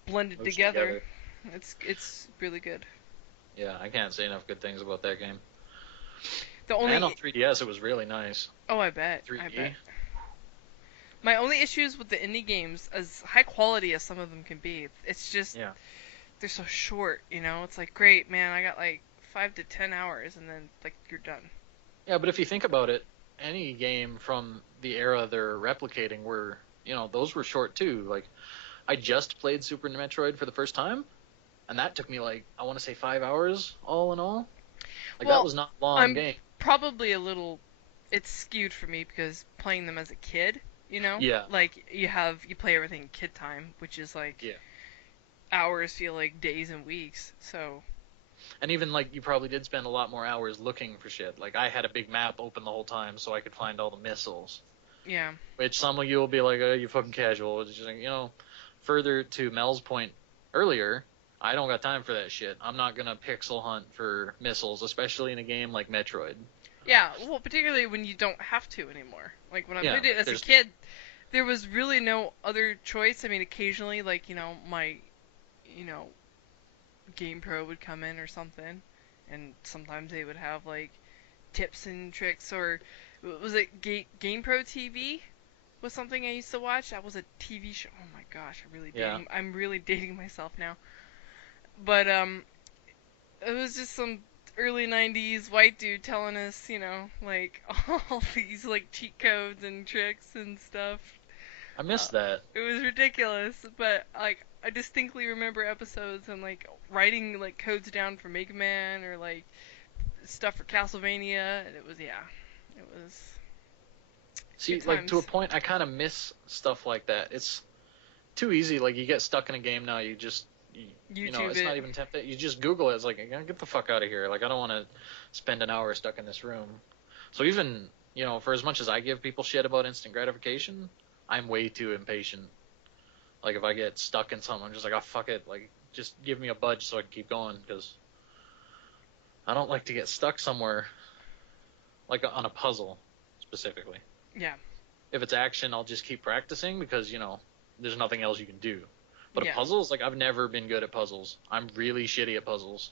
blended moves together. together. It's really good. Yeah, I can't say enough good things about that game. The And on only, 3DS, it was really nice. oh, I bet. 3D. My only issues with the indie games, as high quality as some of them can be, it's just Yeah. they're so short. It's like, great, man, I got like 5 to 10 hours, and then like you're done. Yeah, but if you think about it, any game from the era they're replicating were, those were short too. Like, I just played Super Metroid for the first time, and that took me like, I want to say 5 hours all in all. Like, that Well, was not a long I'm game. probably a little. It's skewed for me because playing them as a kid, Yeah. like you play everything kid time, which is like Yeah. hours feel like days and weeks. So And even like you probably did spend a lot more hours looking for shit. Like I had a big map open the whole time so I could find all the missiles. yeah, Which some of you will be like, oh, you fucking casual. It's just like, further to Mel's point earlier, I don't got time for that shit. I'm not gonna pixel hunt for missiles, especially in a game like Metroid. yeah. Well, particularly when you don't have to anymore. Like when I Yeah, played it as a there's kid, there was really no other choice. I mean, occasionally, like, my, you know, Game Pro would come in or something, and sometimes they would have like tips and tricks, or was it Game Pro TV? Was something I used to watch. That was a TV show. Oh my gosh, Yeah. I'm really dating myself now. But it was just some early 90s white dude telling us, like all these like cheat codes and tricks and stuff. I Uh, missed that. it was ridiculous, but like I distinctly remember episodes and like writing like codes down for Mega Man or like stuff for Castlevania, and it was, yeah, it was good See, like to a times. point, I kind of miss stuff like that. It's too easy. Like you get stuck in a game now, YouTube it's not it. even tempting. You just Google it. It's like, get the fuck out of here. Like I don't want to spend an hour stuck in this room. So even, for as much as I give people shit about instant gratification, I'm way too impatient. Like if I get stuck in something, I'm just like, oh fuck it. Like just give me a budge so I can keep going because I don't like to get stuck somewhere like on a puzzle specifically. Yeah, If it's action, I'll just keep practicing because there's nothing else you can do. But a yeah. puzzles, like I've never been good at puzzles. I'm really shitty at puzzles.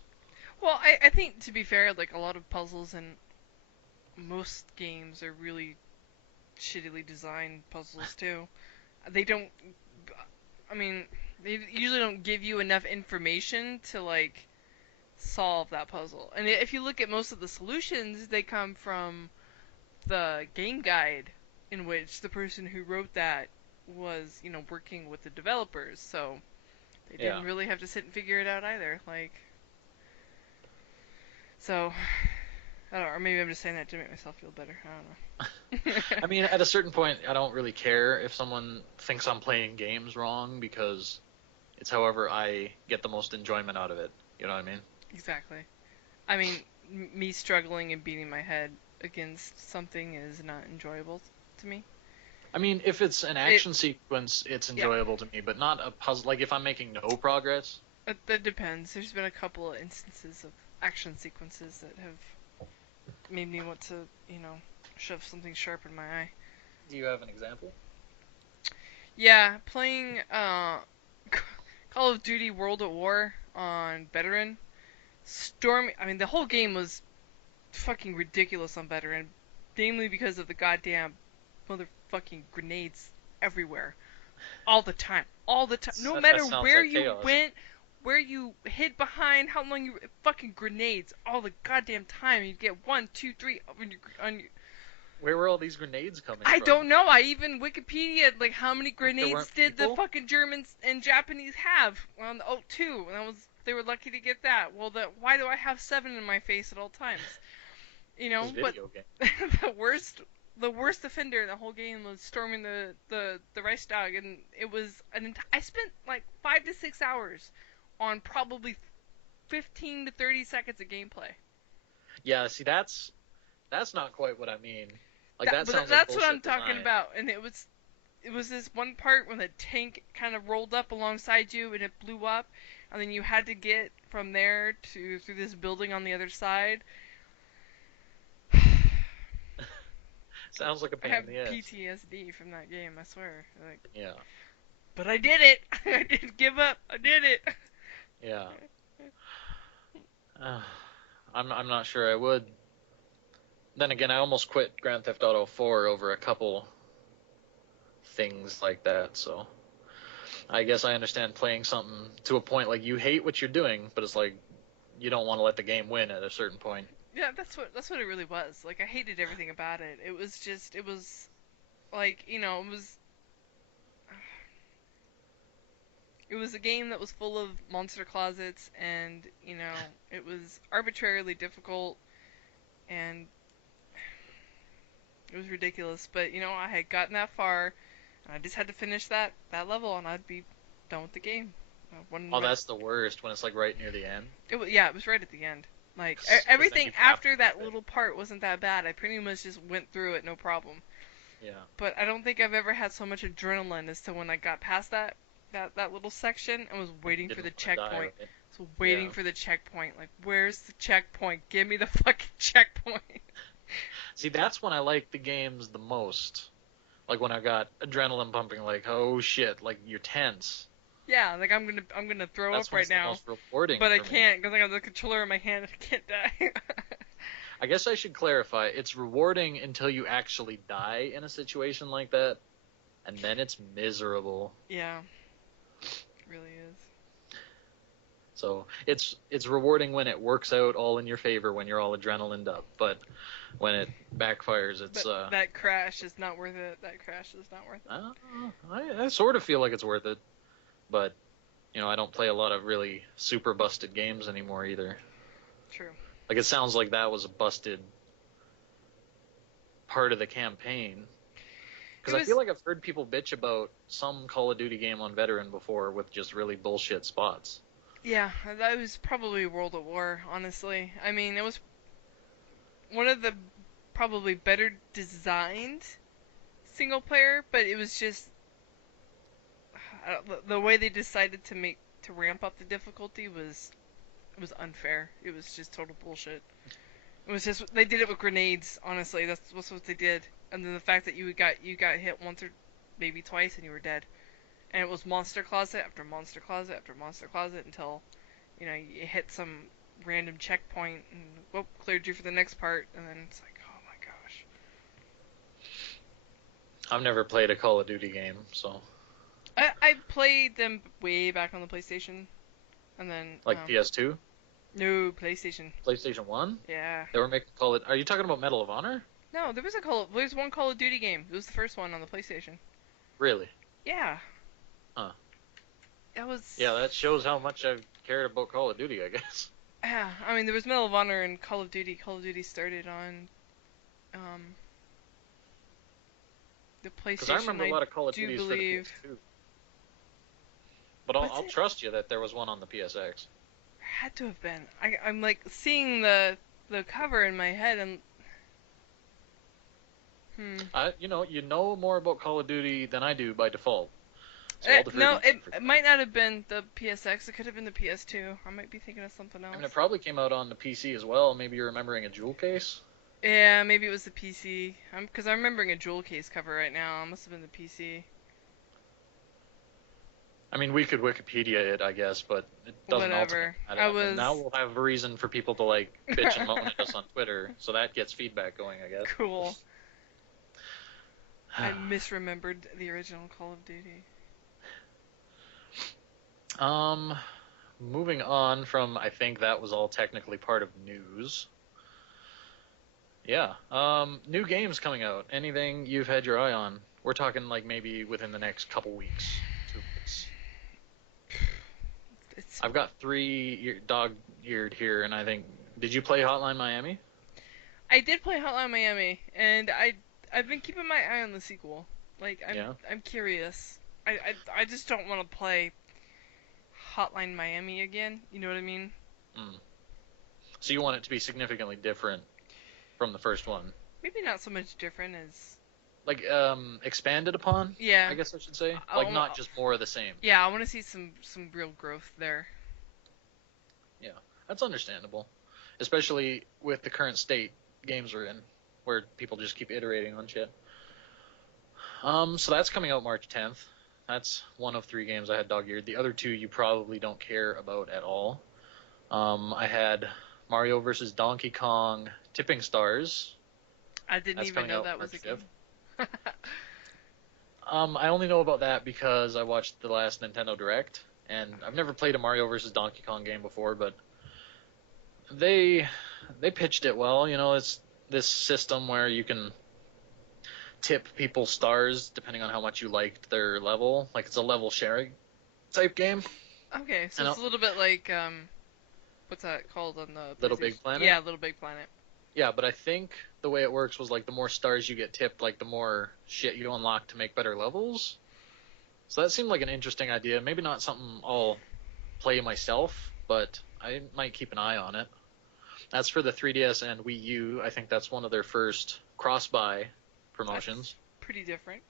Well, I think to be fair, like a lot of puzzles in most games are really shittily designed puzzles too. They don't. I mean, they usually don't give you enough information to like solve that puzzle. And if you look at most of the solutions, they come from the game guide, in which the person who wrote that was, working with the developers. So they Yeah. didn't really have to sit and figure it out either. Like, so I don't know, or maybe I'm just saying that to make myself feel better. I don't know. I mean, at a certain point, I don't really care if someone thinks I'm playing games wrong because it's however I get the most enjoyment out of it. You know what I mean? Exactly. I mean, me struggling and beating my head against something is not enjoyable to me. I mean, if it's an It, action sequence, it's yeah, enjoyable to me, but not a puzzle. Like if I'm making no progress. that depends. There's been a couple of instances of action sequences that have made me want to, shove something sharp in my eye. Do you have an example? Yeah, playing Call of Duty World at War on Veteran. I mean, the whole game was fucking ridiculous on Veteran, namely because of the goddamn motherfucking grenades everywhere, all the time, all the time. No That matter sounds where like you chaos. went, where you hid behind, how long you fucking grenades all the goddamn time. You'd get one, two, three on your. Where were all these grenades coming I from? don't know. I even Wikipedia like how many Like there grenades weren't did the people? fucking Germans and Japanese have on the O2, and they were lucky to get that. Well, why do I have 7 in my face at all times? This But video game. the worst offender in the whole game was storming the Reichstag, and it was I spent like 5 to 6 hours on probably 15 to 30 seconds of gameplay. Yeah, see, that's not quite what I mean. Like that But sounds like that's what I'm bullshit talking design. about, and it was this one part when the tank kind of rolled up alongside you and it blew up, and then you had to get from there to through this building on the other side. Sounds like a I pain have in the ass. PTSD from that game, I swear. Like, Yeah, but I did it. I didn't give up. I did it. yeah. Uh, I'm not sure I would. Then again, I almost quit Grand Theft Auto 4 over a couple things like that. So I guess I understand playing something to a point like you hate what you're doing, but it's like you don't want to let the game win at a certain point. Yeah, that's what it really was. Like I hated everything about it. It was like, it was a game that was full of monster closets, and it was arbitrarily difficult, and it was ridiculous. But I had gotten that far, and I just had to finish that level, and I'd be done with the game. Oh, that's the worst when it's like right near the end. Yeah, it was right at the end. Like Because then everything you have to after that beat it. little part wasn't that bad. I pretty much just went through it no problem. Yeah. But I don't think I've ever had so much adrenaline as to when I got past that little section and was When you waiting for didn't the want to die, checkpoint. right? So Yeah. waiting for the checkpoint. Like, where's the checkpoint? Give me the fucking checkpoint. See, that's when I like the games the most. Like when I got adrenaline pumping, like, oh shit, like you're tense. Yeah, like I'm gonna throw up That's when right it's the now, most rewarding but I for me. can't because I got the controller in my hand and I can't die. I guess I should clarify. It's rewarding until you actually die in a situation like that, and then it's miserable. Yeah, it really is. So it's rewarding when it works out all in your favor when you're all adrenalined up, but when it backfires, it's But that crash is not worth it. That crash is not worth it. I sort of feel like it's worth it, but I don't play a lot of really super busted games anymore either. True. Like it sounds like that was a busted part of the campaign. It Because I feel was. like I've heard people bitch about some Call of Duty game on Veteran before with just really bullshit spots. Yeah, that was probably World at War. Honestly, I mean, it was one of the probably better designed single player, but it was just the way they decided to ramp up the difficulty was unfair. It was just total bullshit. It was just they did it with grenades. Honestly, that's what they did. And then the fact that you got hit once or maybe twice and you were dead. And it was monster closet after monster closet after monster closet until you hit some random checkpoint and whoop cleared you for the next part. And then it's like, oh my gosh. I've never played a Call of Duty game, so I played them way back on the PlayStation, and then like PS2, no PlayStation. PlayStation 1, Yeah. they were making Call of. Are you talking about Medal of Honor? No, there was one Call of Duty game. It was the first one on the PlayStation. Really? Yeah. Huh. That was. Yeah, that shows how much I've cared about Call of Duty, I guess. Yeah, I mean there was Medal of Honor and Call of Duty. Call of Duty started on um the Because I PlayStation, remember a I lot of Call of do Duties for the believe. PS2. But I'll, Was I'll it? trust you that there was one on the PSX. Had to have been. I'm like seeing the cover in my head and hmm. You know more about Call of Duty than I do by default. So I'll defer to No, you for it that. might not have been the PSX. It could have been the PS2. I might be thinking of something I mean, else. it probably came out on the PC as well. Maybe you're remembering a jewel case. Yeah, maybe it was the PC. Because I'm remembering a jewel case cover right now. It must have been the PC. I mean, we could Wikipedia it, I guess, but it doesn't ultimately Whatever. add I up. And now was we'll have a reason for people to like bitch and moan at us on Twitter, so that gets feedback going, I guess. cool. I misremembered the original Call of Duty. um, moving on from, I think that was all technically part of news. Yeah. New games coming out. Anything you've had your eye on? We're talking like maybe within the next couple weeks, 2 weeks. It's. I've got three dog-eared here, and I think. Did you play Hotline Miami? I did play Hotline Miami, and I've been keeping my eye on the sequel. Like Yeah. I'm curious. I just don't want to play Hotline Miami again. You know what I mean? Mm. So you want it to be significantly different from the first one, Maybe not so much different as. like expanded upon. Yeah. I guess I should say, I, like I, not just more of the same. yeah, I want to see some real growth there. Yeah, that's understandable, especially with the current state games are in, where people just keep iterating on shit. So that's coming out March 10th. That's one of three games I had dog-eared. The other two you probably don't care about at all. I had Mario vs. Donkey Kong Tipping Stars. I didn't That's even coming know out that was March a 5th. game. I only know about that because I watched the last Nintendo Direct, and I've never played a Mario vs. Donkey Kong game before, but they they pitched it well. It's this system where you can tip people stars depending on how much you liked their level. Like it's a level sharing type game. Okay, so And it's a little bit like what's that called on the Little PlayStation? Big Planet. Yeah, Little Big Planet. Yeah, but I think the way it works was like the more stars you get tipped, like the more shit you unlock to make better levels. So that seemed like an interesting idea. Maybe not something I'll play myself, but I might keep an eye on it. That's for the 3DS and Wii U. I think that's one of their first cross-buy promotions. That's pretty different.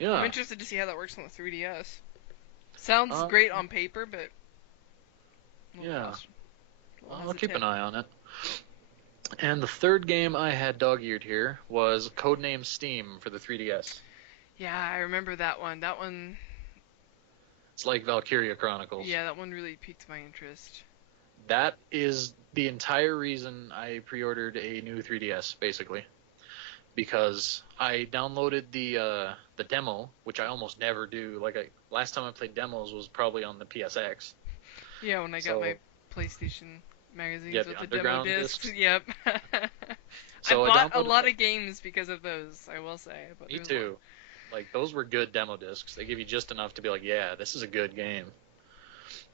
I'm Yeah. interested to see how that works on the 3DS. Sounds Um, great on paper, but a little yeah. a little I'll keep an hesitant. eye on it. And the third game I had dog-eared here was Codename Steam for the 3DS. Yeah, I remember that one. That one, It's like Valkyria Chronicles. yeah, that one really piqued my interest. That is the entire reason I pre-ordered a new 3DS, basically, because I downloaded the demo, which I almost never do. Last time I played demos was probably on the PSX. Yeah, when I got my So PlayStation yeah, magazines the with the demo underground discs. discs. Yep. I So I bought a downloaded lot that. of games because of those. I will say, but Me there's a lot. too. Like those were good demo discs. They give you just enough to be like, yeah, this is a good game.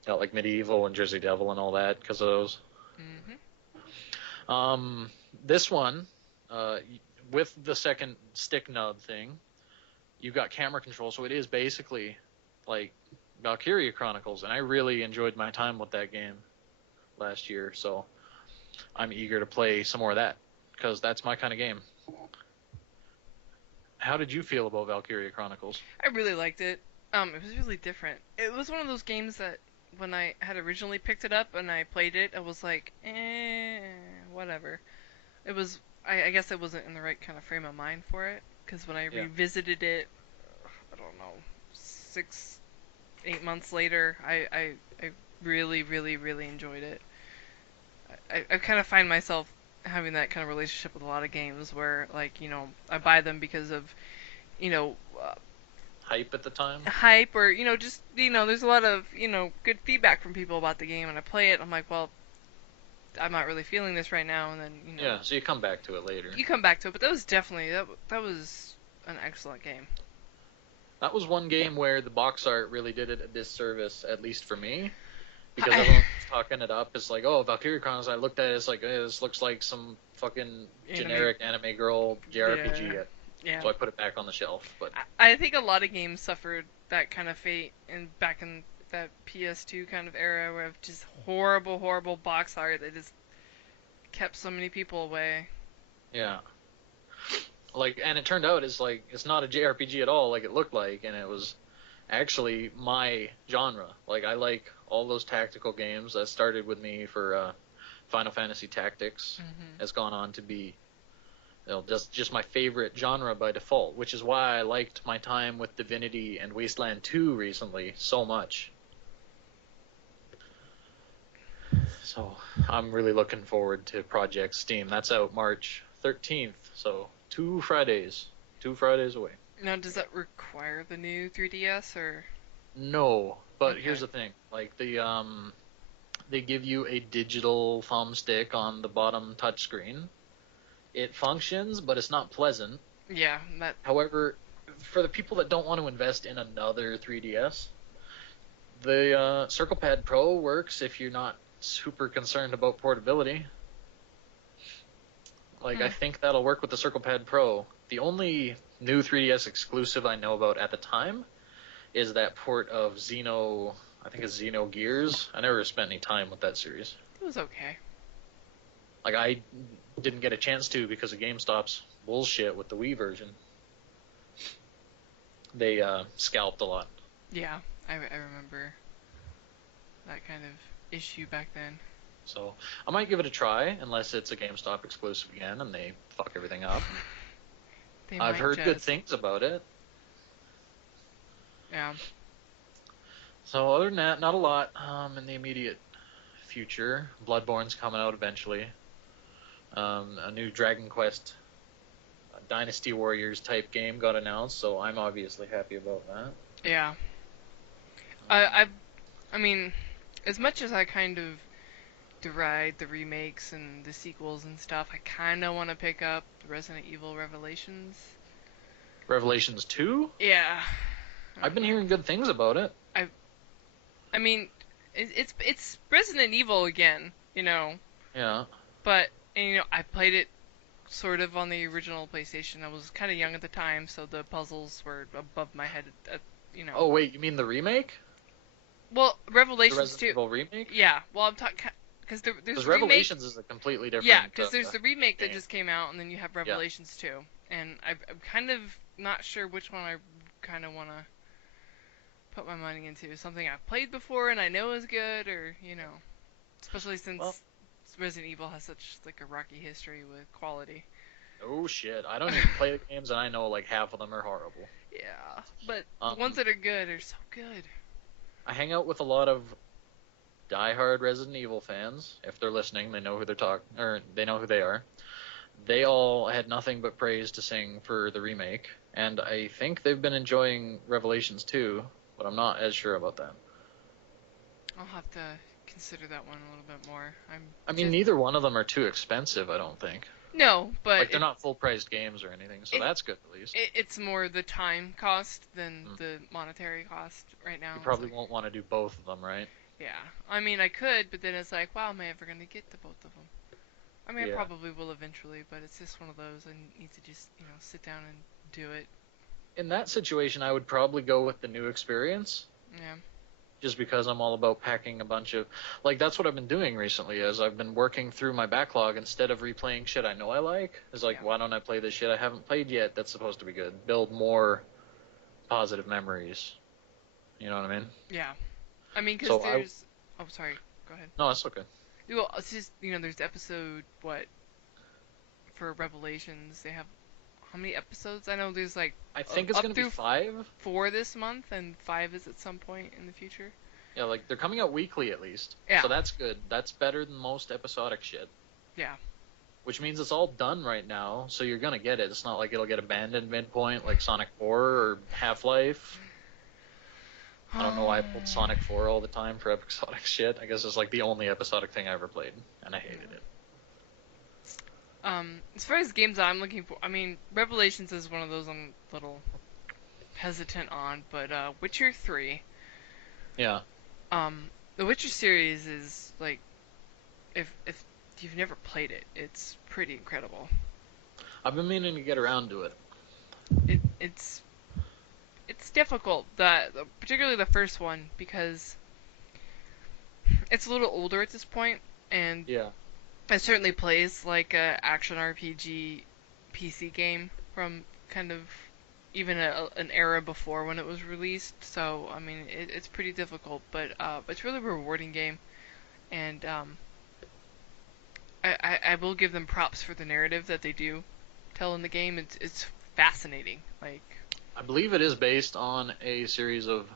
Got like Medieval and Jersey Devil and all that because of those. Mhm. Um, this one, uh, with the second stick nub thing, you've got camera control, so it is basically like Valkyria Chronicles, and I really enjoyed my time with that game last year. So I'm eager to play some more of that because that's my kind of game. How did you feel about Valkyria Chronicles? I really liked it. It was really different. It was one of those games that when I had originally picked it up and I played it, I was like, whatever. It was. I guess I wasn't in the right kind of frame of mind for it because when I Yeah. revisited it, I don't know, 6, 8 months later, I really, really, really enjoyed it. I kind of find myself having that kind of relationship with a lot of games where, like, I buy them because of, you know, Hype at the time? hype or, just, there's a lot of, good feedback from people about the game and I play it. I'm like, well, I'm not really feeling this right now. And then, Yeah, so you come back to it later. you come back to it. But that was definitely, that was an excellent game. That was one game where the box art really did it a disservice, at least for me, because I, everyone was talking it up. It's like, oh, Valkyrie Chronicles. I looked at it. It's like, this looks like some fucking anime. generic anime girl Yeah. JRPG. Yeah. So I put it back on the shelf. But I think a lot of games suffered that kind of fate back in that PS2 kind of era where of just horrible, horrible box art that just kept so many people away. yeah, and it turned out it's not a JRPG at all, like it looked like, and it was actually my genre. Like I like all those tactical games. That started with me for Final Fantasy Tactics. Hmm. Has gone on to be just my favorite genre by default, which is why I liked my time with Divinity and Wasteland 2 recently so much. So I'm really looking forward to Project Steam. That's out March 13th, so 2 Fridays away. Now, does that require the new 3DS or? No, but here's Okay. the thing: like they give you a digital thumbstick on the bottom touchscreen. It functions, but it's not pleasant. Yeah, that. However, for the people that don't want to invest in another 3DS, the Circle Pad Pro works if you're not super concerned about portability. Like, I Hmm. think that'll work with the Circle Pad Pro. The only new 3DS exclusive I know about at the time is that port of Xeno, I think it's Xeno Gears. I never spent any time with that series. It was okay. Like, I didn't get a chance to because of GameStop's bullshit with the Wii version. They scalped a lot. Yeah, I remember that kind of issue back then. So I might give it a try, unless it's a GameStop exclusive again and they fuck everything up. They I've might heard good just. things about it. Yeah. So other than that, not a lot in the immediate future. Bloodborne's coming out eventually. A new Dragon Quest Dynasty Warriors type game got announced, so I'm obviously happy about that. Yeah. I Um, I I mean, as much as I kind of deride the remakes and the sequels and stuff, I kind of want to pick up Resident Evil Revelations. Revelations 2? Yeah. I I've don't been know. hearing good things about it. I I mean, it's Resident Evil again, Yeah. but I played it sort of on the original PlayStation. I was kind of young at the time, so the puzzles were above my head. You know. Oh wait, you mean the remake? Well, The Revelations Resident 2. Evil remake? Yeah. Well, I'm talking because there's Because the remake. Revelations is a completely Yeah, different because there's the remake that game. just came out, and then you have Yeah. Revelations 2, and I'm kind of not sure which one I kind of want to put my money into. Something I've played before and I know is good, or especially Well, since Resident Evil has such like a rocky history with quality. oh shit. I don't even play the games and I know like half of them are horrible. Yeah, but the ones Um, that are good are so good. I hang out with a lot of diehard Resident Evil fans. If they're listening, they know who they're talking, or they know who they are. They all had nothing but praise to sing for the remake, and I think they've been enjoying Revelations too, but I'm not as sure about that. I'll have to consider that one a little bit more. I'm I mean, just neither one of them are too expensive, I don't think. no, but Like, they're not full-priced games or anything, so it that's good at least. it's more the time cost than Hmm. the monetary cost right now. You It's probably like, won't want to do both of them, right? yeah. I mean, I could, but then it's like, wow, am I ever gonna get to both of them? I mean, I Yeah. probably will eventually, but it's just one of those. I need to just, sit down and do it. In that situation, I would probably go with the new experience, Yeah, just because I'm all about packing a bunch of, like, that's what I've been doing recently. As I've been working through my backlog instead of replaying shit I know I like. Is like, yeah, why don't I play this shit I haven't played yet? That's supposed to be good. Build more positive memories. You know what I mean? yeah. I mean, because So I there's. Oh, sorry. Go ahead. no, it's okay. Well, it's just there's episode what for Revelations. They have how many episodes? I know there's like I think it's up gonna be through 5. 4 this month, and 5 is at some point in the future. Yeah, like they're coming out weekly at least. Yeah, So that's good. That's better than most episodic shit. yeah. Which means it's all done right now, so you're gonna get it. It's not like it'll get abandoned midpoint like Sonic 4 or Half Life. I don't know why I pulled Sonic 4 all the time for episodic shit. I guess it's like the only episodic thing I ever played, and I hated it. As far as games that I'm looking for, I mean, Revelations is one of those I'm a little hesitant on, but Witcher 3. Yeah, The Witcher series is like, if you've never played it, it's pretty incredible. I've been meaning to get around to it. It's difficult, that particularly the first one, because it's a little older at this point, and Yeah, it certainly plays like a action RPG PC game from kind of even an era before when it was released. So I mean, it's pretty difficult, but it's really a rewarding game, and I will give them props for the narrative that they do tell in the game. It's fascinating. Like, I believe it is based on a series of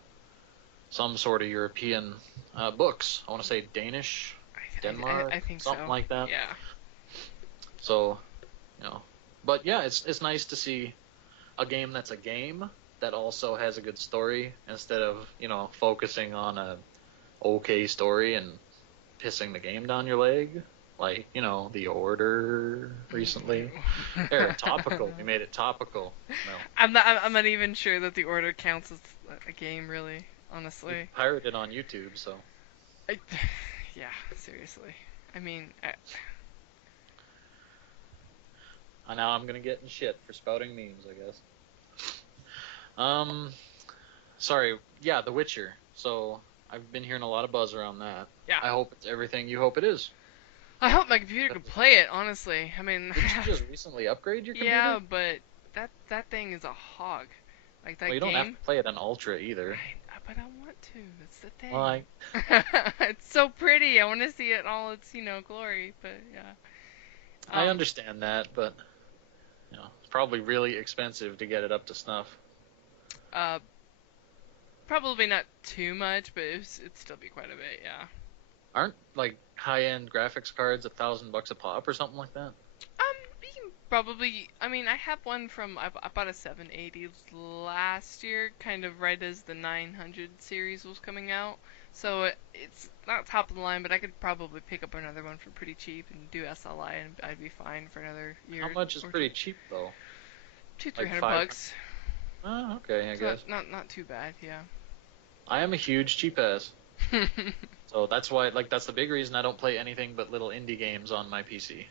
some sort of European books. I want to say Danish, Denmark, I think something so. like that. Yeah. So, but yeah, it's nice to see a game that's a game that also has a good story instead of focusing on a okay story and pissing the game down your leg, like The Order recently. There, topical. We made it topical. No, I'm not even sure that the Order counts as a game, really. you Honestly. pirated on YouTube, so I, yeah, seriously. I mean, now I'm gonna get in shit for spouting memes, I guess. Um, sorry. Yeah, The Witcher. So I've been hearing a lot of buzz around that. yeah. I hope it's everything you hope it is. I hope my computer can play it. Honestly, I mean, Didn't you just recently upgrade your yeah, computer? but that thing is a hog. Like Well, that you don't have game. to play it on Ultra either. But I want to. That's the Well, thing. It's so pretty. I want to see it in all its glory. But yeah. I understand that, but it's probably really expensive to get it up to snuff. Uh, Probably not too much, but it'd still be quite a bit. Yeah. Aren't like high-end graphics cards $1,000 a pop or something like that? You can probably. I mean, I have one from. I bought a 780 last year, kind of right as the 900 series was coming out. So it's not top of the line, but I could probably pick up another one for pretty cheap and do SLI, and I'd be fine for another How year much is or two. pretty cheap though? Two, three Like hundred 500. bucks. Oh, okay, I So guess. not too bad, yeah. I am a huge cheap ass. So that's why, like, that's the big reason I don't play anything but little indie games on my PC.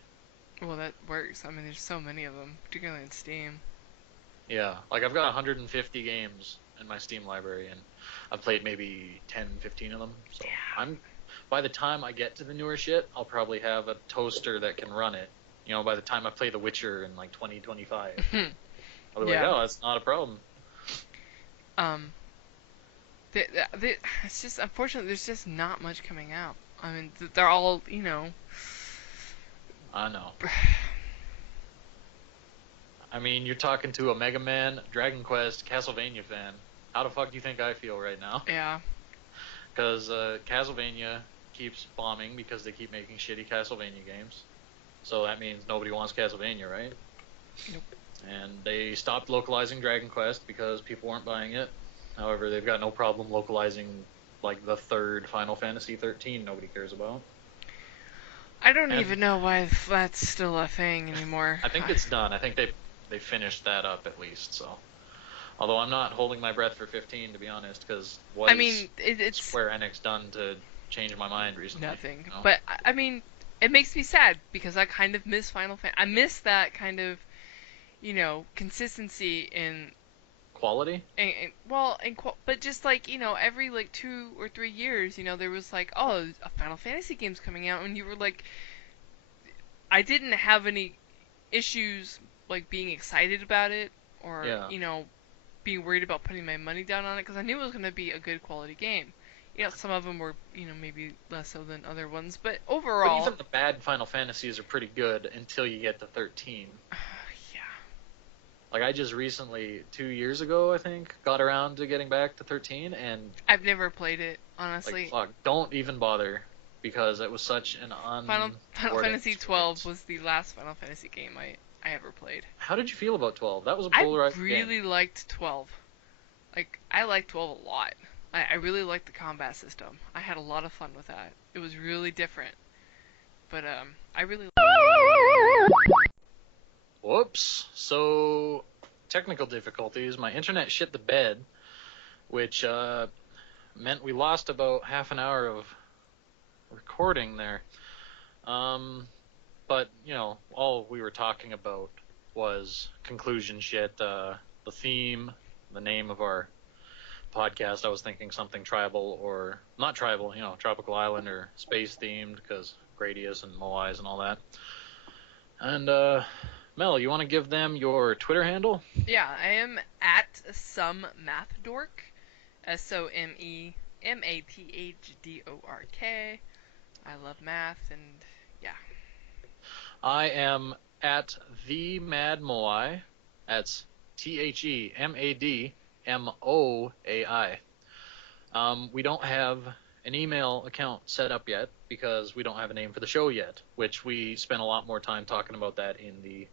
Well, that works. I mean, there's so many of them, particularly in Steam. Yeah, like I've got 150 games in my Steam library, and I've played maybe 10, 15 of them. So Yeah. by the time I get to the newer shit, I'll probably have a toaster that can run it. By the time I play The Witcher in like 2025, I'll be like, Yeah. oh, that's not a problem. Um, it's just unfortunately there's just not much coming out. I mean, they're all I know. I mean, you're talking to a Mega Man, Dragon Quest, Castlevania fan. How the fuck do you think I feel right now? Yeah. Because Castlevania keeps bombing because they keep making shitty Castlevania games. So that means nobody wants Castlevania, right? Nope. And they stopped localizing Dragon Quest because people weren't buying it. However, they've got no problem localizing like the third Final Fantasy 13 nobody cares about. I don't And even know why that's still a thing anymore. I think it's done. I think they finished that up at least. So, although I'm not holding my breath for 15 to be honest, because what I is mean, it's Square Enix done to change my mind recently? nothing. You know? But I mean, it makes me sad because I kind of miss Final Fantasy. I miss that kind of, consistency in Quality? but just like every like 2 or 3 years, there was like, oh, a Final Fantasy game's coming out, and you were like, I didn't have any issues like being excited about it or Yeah. being worried about putting my money down on it because I knew it was going to be a good quality game. Some of them were maybe less so than other ones, but But overall, even the bad Final Fantasies are pretty good until you get to 13. yeah. Like I just recently, 2 years ago, I think, got around to getting back to 13, and I've never played it like, honestly. fuck, don't even bother because it was such an Final unrewarding Fantasy 12 experience. was the last Final Fantasy game I ever played. How did you feel about 12? That was a I polarizing game. really liked 12. Like, I liked 12 a lot. I really liked the combat system. I had a lot of fun with that. It was really different. But, I really. Whoops. So, technical difficulties. My internet shit the bed, which meant we lost about half an hour of recording there. Um, but all we were talking about was conclusion shit. The theme, the name of our podcast. I was thinking something tribal or not tribal, tropical island or space themed because Gradius and Moais and all that. And Mel, you want to give them your Twitter handle? Yeah, I am at some math dork. SOMEMATHDORK. I love math, and yeah. I am at the Mad Moai. That's TheMadMoai. We don't have an email account set up yet because we don't have a name for the show yet, which we spent a lot more time talking about that in the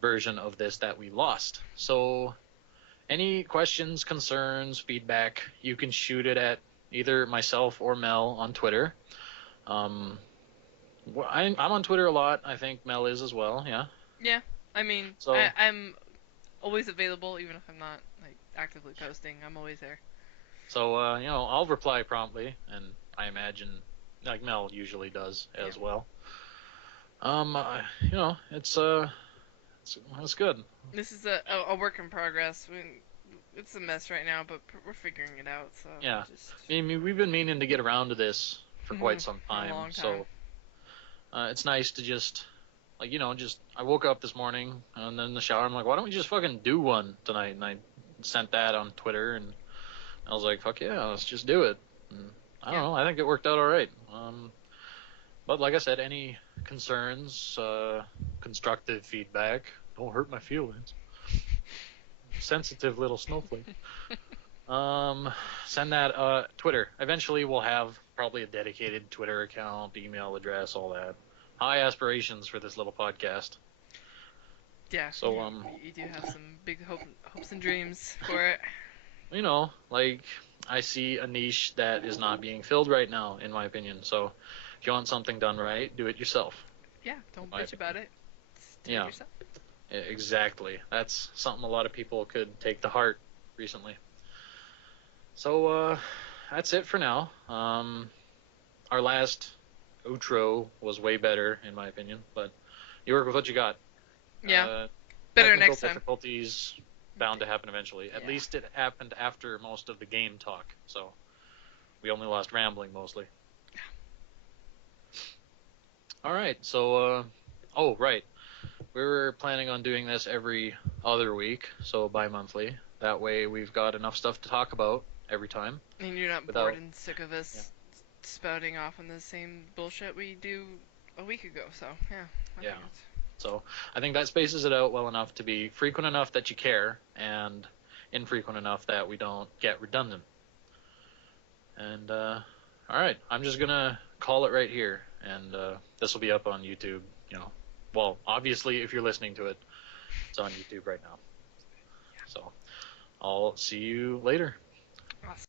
version of this that we lost. So, any questions, concerns, feedback, you can shoot it at either myself or Mel on Twitter. Um, I'm on Twitter a lot. I think Mel is as well. Yeah. Yeah, I mean, So I'm always available, even if I'm not like actively posting. I'm always there. I'll reply promptly, and I imagine like Mel usually does Yeah. as well. It's good. This is a work in progress. It's a mess right now, but we're figuring it out. So Yeah. just I mean, we've been meaning to get around to this for quite some for a time, long time. so it's nice to just just I woke up this morning and then in the shower I'm like, why don't we just fucking do one tonight? And I sent that on Twitter and I was like, fuck yeah, let's just do it. And I don't Yeah. know, I think it worked out all right. But like I said, any concerns, constructive feedback, don't hurt my feelings. Sensitive little snowflake. Send that Twitter. Eventually, we'll have probably a dedicated Twitter account, email address, all that. High aspirations for this little podcast. Yeah. So You do have some big hopes and dreams for it. like I see a niche that is not being filled right now, in my opinion. So if you want something done right, do it yourself. Yeah. Don't My bitch about it. Just do it Yeah, yourself. exactly. That's something a lot of people could take to heart recently. So that's it for now. Our last outro was way better, in my opinion, but you work with what you got. Yeah. Uh, Better Technical next time. difficulties bound to happen eventually. At Yeah. least it happened after most of the game talk, so we only lost rambling mostly. All right, so oh right, we were planning on doing this every other week, so bi-monthly. That way we've got enough stuff to talk about every time And you're not bored without and sick of yeah. us spouting off on the same bullshit we do a week ago. So yeah, I Yeah. think it's So I think that spaces it out well enough to be frequent enough that you care and infrequent enough that we don't get redundant. And all right, I'm just gonna call it right here, and this will be up on YouTube. You know, well, obviously if you're listening to it, it's on YouTube right now. So I'll see you later. Awesome.